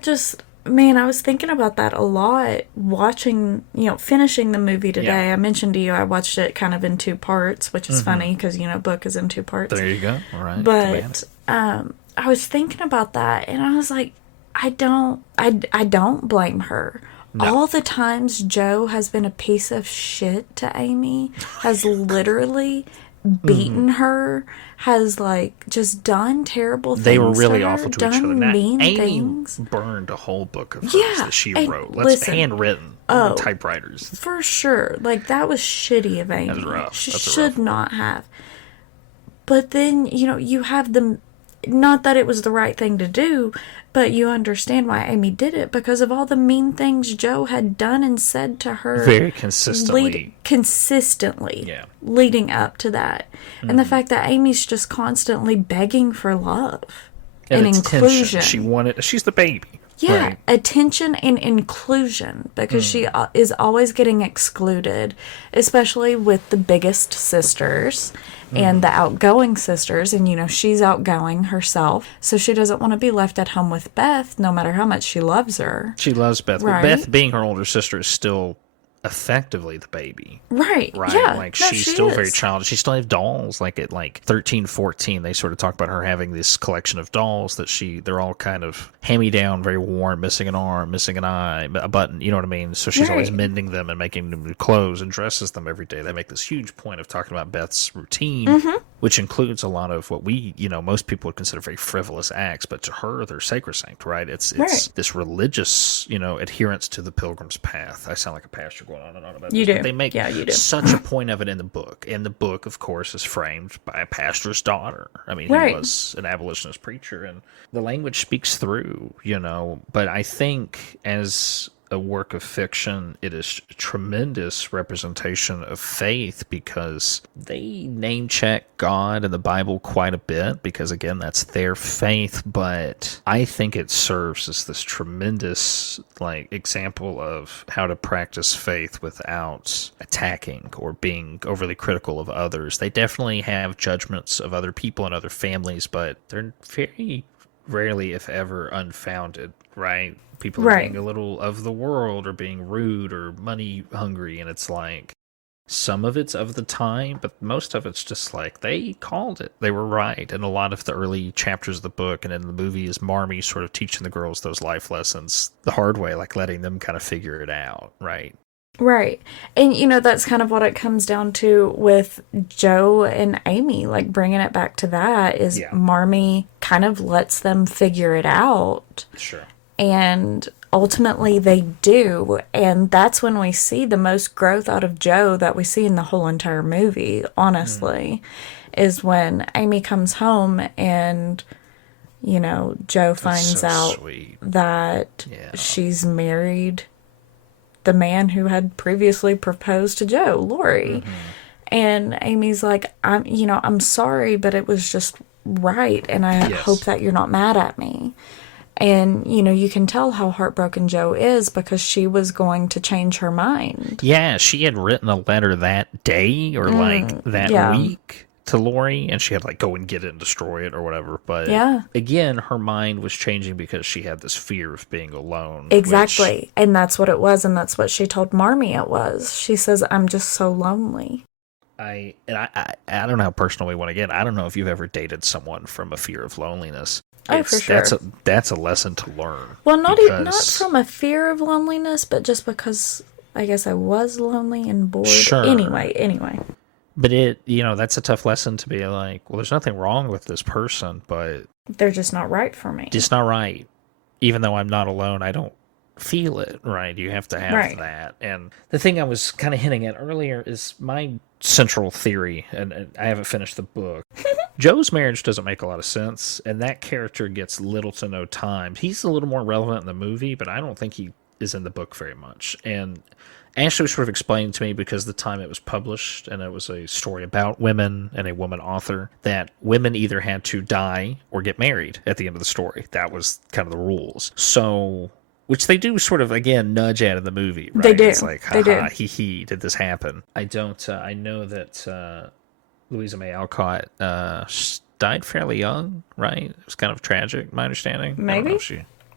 was thinking about that a lot watching, finishing the movie today. I mentioned to you I watched it kind of in two parts, which is funny because, book is in two parts. There you go. All right. But I was thinking about that and I was like, I don't blame her. No. All the times Joe has been a piece of shit to Amy, has literally beaten her, has like just done terrible things. They were really to her, awful to done each other. Now, mean Amy things. burned a whole book of hers that she wrote. Handwritten typewriters. For sure. Like, that was shitty of Amy. That was rough. She should not have. But then, you have the... Not that it was the right thing to do, but you understand why Amy did it because of all the mean things Joe had done and said to her. Very consistently. Consistently. Leading up to that. And the fact that Amy's just constantly begging for love and inclusion. She's the baby. Yeah, right. Attention and inclusion because she is always getting excluded, especially with the biggest sisters and the outgoing sisters. And, she's outgoing herself, so she doesn't want to be left at home with Beth, no matter how much she loves her. She loves Beth. Right? But Beth, being her older sister, is still effectively the baby. Right. Yeah. Like, she's still very childish. She still has dolls. Like, at 13, 14, they sort of talk about her having this collection of dolls that they're all kind of hand-me-down, very worn, missing an arm, missing an eye, a button, you know what I mean? So she's always mending them and making them new clothes and dresses them every day. They make this huge point of talking about Beth's routine, which includes a lot of what we, most people would consider very frivolous acts, but to her, they're sacrosanct, right? It's this religious, adherence to the Pilgrim's Path. I sound like a pastor going on and on about this. But they make such a point of it in the book. And the book, of course, is framed by a pastor's daughter. I mean, he was an abolitionist preacher, and the language speaks through, But I think as a work of fiction, it is a tremendous representation of faith because they name check God and the Bible quite a bit because, again, that's their faith. But I think it serves as this tremendous example of how to practice faith without attacking or being overly critical of others. They definitely have judgments of other people and other families, but they're very rarely, if ever, unfounded, right? People are being a little of the world or being rude or money hungry, and it's like, Some of it's of the time, but most of it's just like they called it. They were right. And a lot of the early chapters of the book and in the movie is Marmee sort of teaching the girls those life lessons the hard way, like letting them kind of figure it out, right? Right. And, you know, that's kind of what it comes down to with Joe and Amy. Like, bringing it back to that is Yeah. Marmee kind of lets them figure it out. Sure. And ultimately they do. And that's when we see the most growth out of Joe that we see in the whole entire movie, honestly, is when Amy comes home and, you know, Joe finds so out sweet. that Yeah. she's married the man who had previously proposed to Joe, Lori. And Amy's like, I'm sorry, but it was just right. And I Yes. hope that you're not mad at me. And, you know, you can tell how heartbroken Joe is because she was going to change her mind. Yeah, she had written a letter that day or like that yeah. week to Lori, and she had like go and get it and destroy it or whatever. But Yeah. again, her mind was changing because she had this fear of being alone. Exactly. And that's what it was. And that's what she told Marmee it was. She says, I'm just so lonely. I don't know how personal we want to get. I don't know if you've ever dated someone from a fear of loneliness. Oh, for sure. That's a lesson to learn. Well, not because- from a fear of loneliness, but just because I guess I was lonely and bored. Sure. Anyway. But that's a tough lesson to be like, well, there's nothing wrong with this person, but They're just not right for me. it's not right. Even though I'm not alone, I don't feel it, right? You have to have Right. that. And the thing I was kind of hinting at earlier is my central theory, and I haven't finished the book. Joe's marriage doesn't make a lot of sense, and that character gets little to no time. He's a little more relevant in the movie, but I don't think he is in the book very much. And Ashley sort of explained to me, because the time it was published, and it was a story about women and a woman author, that women either had to die or get married at the end of the story. That was kind of the rules. So, which they do sort of, again, nudge at in the movie, right? They do. It's like, They do. haha, hee, did this happen? I know that Louisa May Alcott died fairly young, right? It was kind of tragic, my understanding. I don't know Maybe? if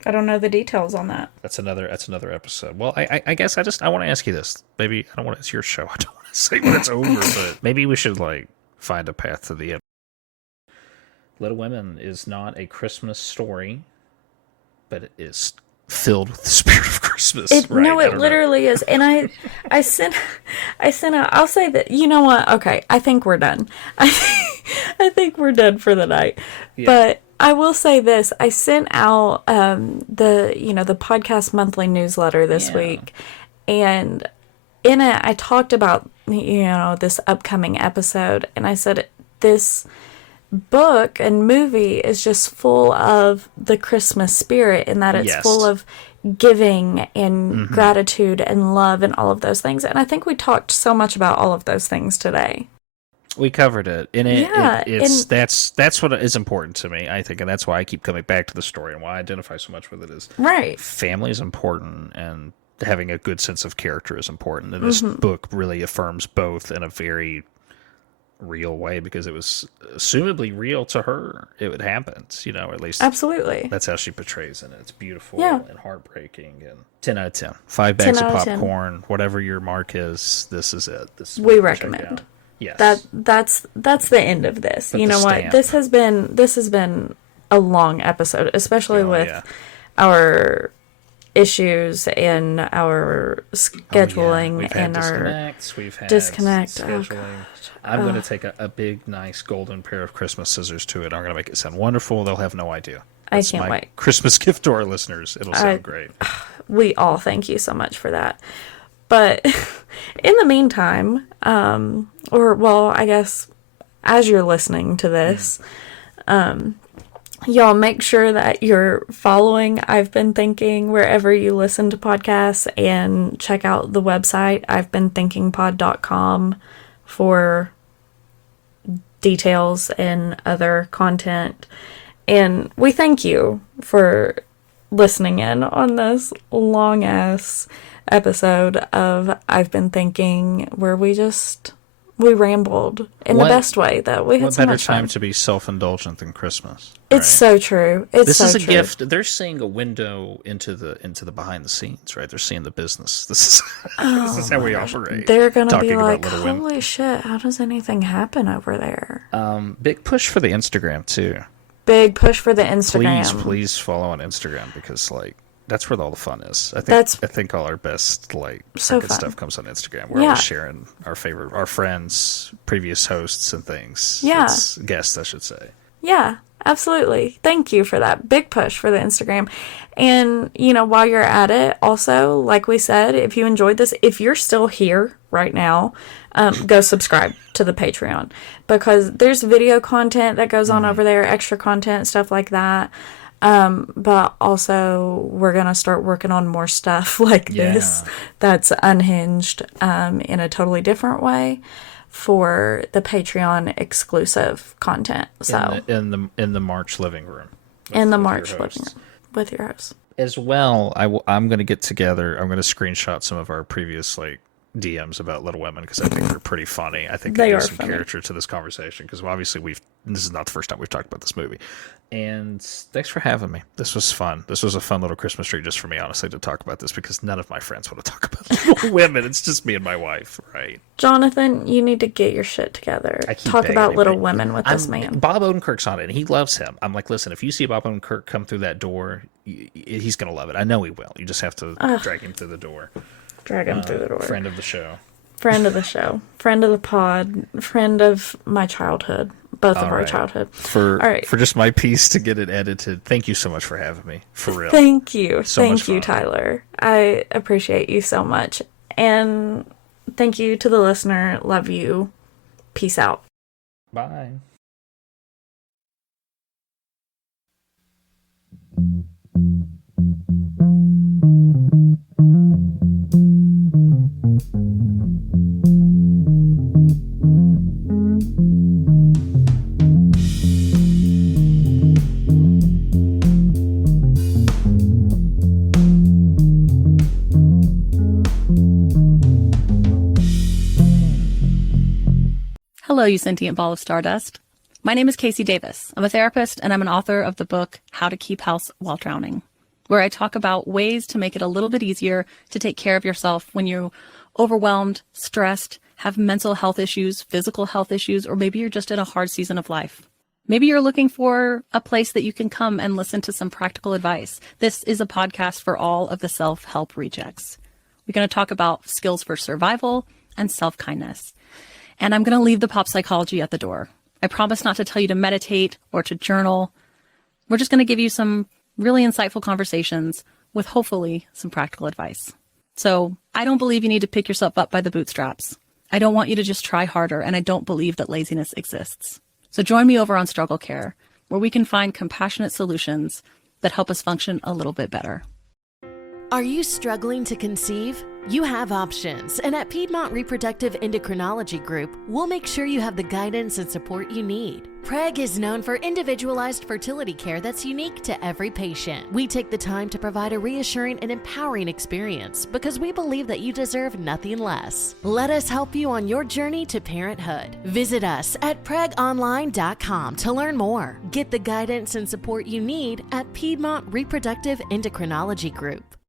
I don't know the details on that. that's another episode. Well, I guess I want to ask you this. Maybe I don't want it's your show. I don't want to say when it's over, but maybe we should like find a path to the end. Little Women is not a Christmas story, but it is filled with the spirit of Christmas. Right? No, I it don't know. literally is. And I sent out, I'll say that, you know what? Okay, I think we're done. I think we're done for the night. Yeah. But I will say this. I sent out the podcast monthly newsletter this week. And in it, I talked about, this upcoming episode. And I said, this book and movie is just full of the Christmas spirit, in that it's Yes. full of giving and gratitude and love and all of those things. And I think we talked so much about all of those things today. We covered it, and and that's what is important to me, I think, and that's why I keep coming back to the story and why I identify so much with it. Is right. family is important, and having a good sense of character is important. And this book really affirms both in a very real way, because it was assumably real to her. It happened, at least Absolutely. that's how she portrays it. It's beautiful Yeah. and heartbreaking, and 10 out of 10. 5 bags 10 of out of 10. popcorn, whatever your mark is, this is it. This is We what you check recommend. out. Yes. That's the end of this. Put You the know what? stamp. This has been a long episode, especially Oh, with yeah. our issues and our scheduling We've had and our disconnects. We've had disconnect. Oh, scheduling. I'm going to take a big, nice golden pair of Christmas scissors to it. I'm going to make it sound wonderful. They'll have no idea. I That's can't my wait. Christmas gift to our listeners. It'll sound great. We all thank you so much for that. But in the meantime, I guess as you're listening to this, y'all make sure that you're following I've Been Thinking wherever you listen to podcasts, and check out the website, I'veBeenThinkingPod.com, for details and other content. And we thank you for listening in on this long ass episode of I've Been Thinking, where we just We rambled in the best way, though. We had what so better much fun. time to be self-indulgent than Christmas? It's so true. It's This so is a true. gift. They're seeing a window into the behind the scenes, right? They're seeing the business. This is how we operate. They're gonna Talking be about like, Little Women. "Holy shit! How does anything happen over there?" Big push for the Instagram too. Big push for the Instagram. Please follow on Instagram because that's where all the fun is. I think all our best So good fun. stuff comes on Instagram. We're Yeah. always sharing our friends, previous hosts, and things. Yeah. Guests, I should say. Yeah, absolutely. Thank you for that big push for the Instagram. And, while you're at it, also, like we said, if you enjoyed this, if you're still here right now, go subscribe to the Patreon because there's video content that goes on over there, extra content, stuff like that. But also we're going to start working on more stuff like this that's unhinged, in a totally different way for the Patreon exclusive content. So in the March living room. in the with March your living hosts. room with your host. As well, I'm going to get together. I'm going to screenshot some of our previous DMs about Little Women because I think they're pretty funny. I think They they are give some funny. character to this conversation because obviously this is not the first time we've talked about this movie. And thanks for having me. This was fun. This was a fun little Christmas treat just for me, honestly, to talk about this because none of my friends want to talk about Little Women. It's just me and my wife, right? Jonathan, you need to get your shit together. I keep Talk begging about him, Little but Women with this man. Bob Odenkirk's on it, and he loves him. I'm like, listen, if you see Bob Odenkirk come through that door, he's going to love it. I know he will. You just have to drag him through the door. Drag him through the door. Friend of the show. Friend of the show. Friend of the pod. Friend of my childhood. Both of our right. childhood. For All right. for just my piece to get it edited. Thank you so much for having me. For real. Thank you. So much Thank you, fun. Tyler. I appreciate you so much. And thank you to the listener. Love you. Peace out. Bye. Hello, you sentient ball of stardust. My name is Casey Davis. I'm a therapist and I'm an author of the book How to Keep House While Drowning, where I talk about ways to make it a little bit easier to take care of yourself when you're overwhelmed, stressed, have mental health issues, physical health issues, or maybe you're just in a hard season of life. Maybe you're looking for a place that you can come and listen to some practical advice. This is a podcast for all of the self-help rejects. We're going to talk about skills for survival and self-kindness. And I'm going to leave the pop psychology at the door. I promise not to tell you to meditate or to journal. We're just going to give you some really insightful conversations with hopefully some practical advice. So I don't believe you need to pick yourself up by the bootstraps. I don't want you to just try harder, and I don't believe that laziness exists. So join me over on Struggle Care, where we can find compassionate solutions that help us function a little bit better. Are you struggling to conceive? You have options, and at Piedmont Reproductive Endocrinology Group, we'll make sure you have the guidance and support you need. PREG is known for individualized fertility care that's unique to every patient. We take the time to provide a reassuring and empowering experience because we believe that you deserve nothing less. Let us help you on your journey to parenthood. Visit us at pregonline.com to learn more. Get the guidance and support you need at Piedmont Reproductive Endocrinology Group.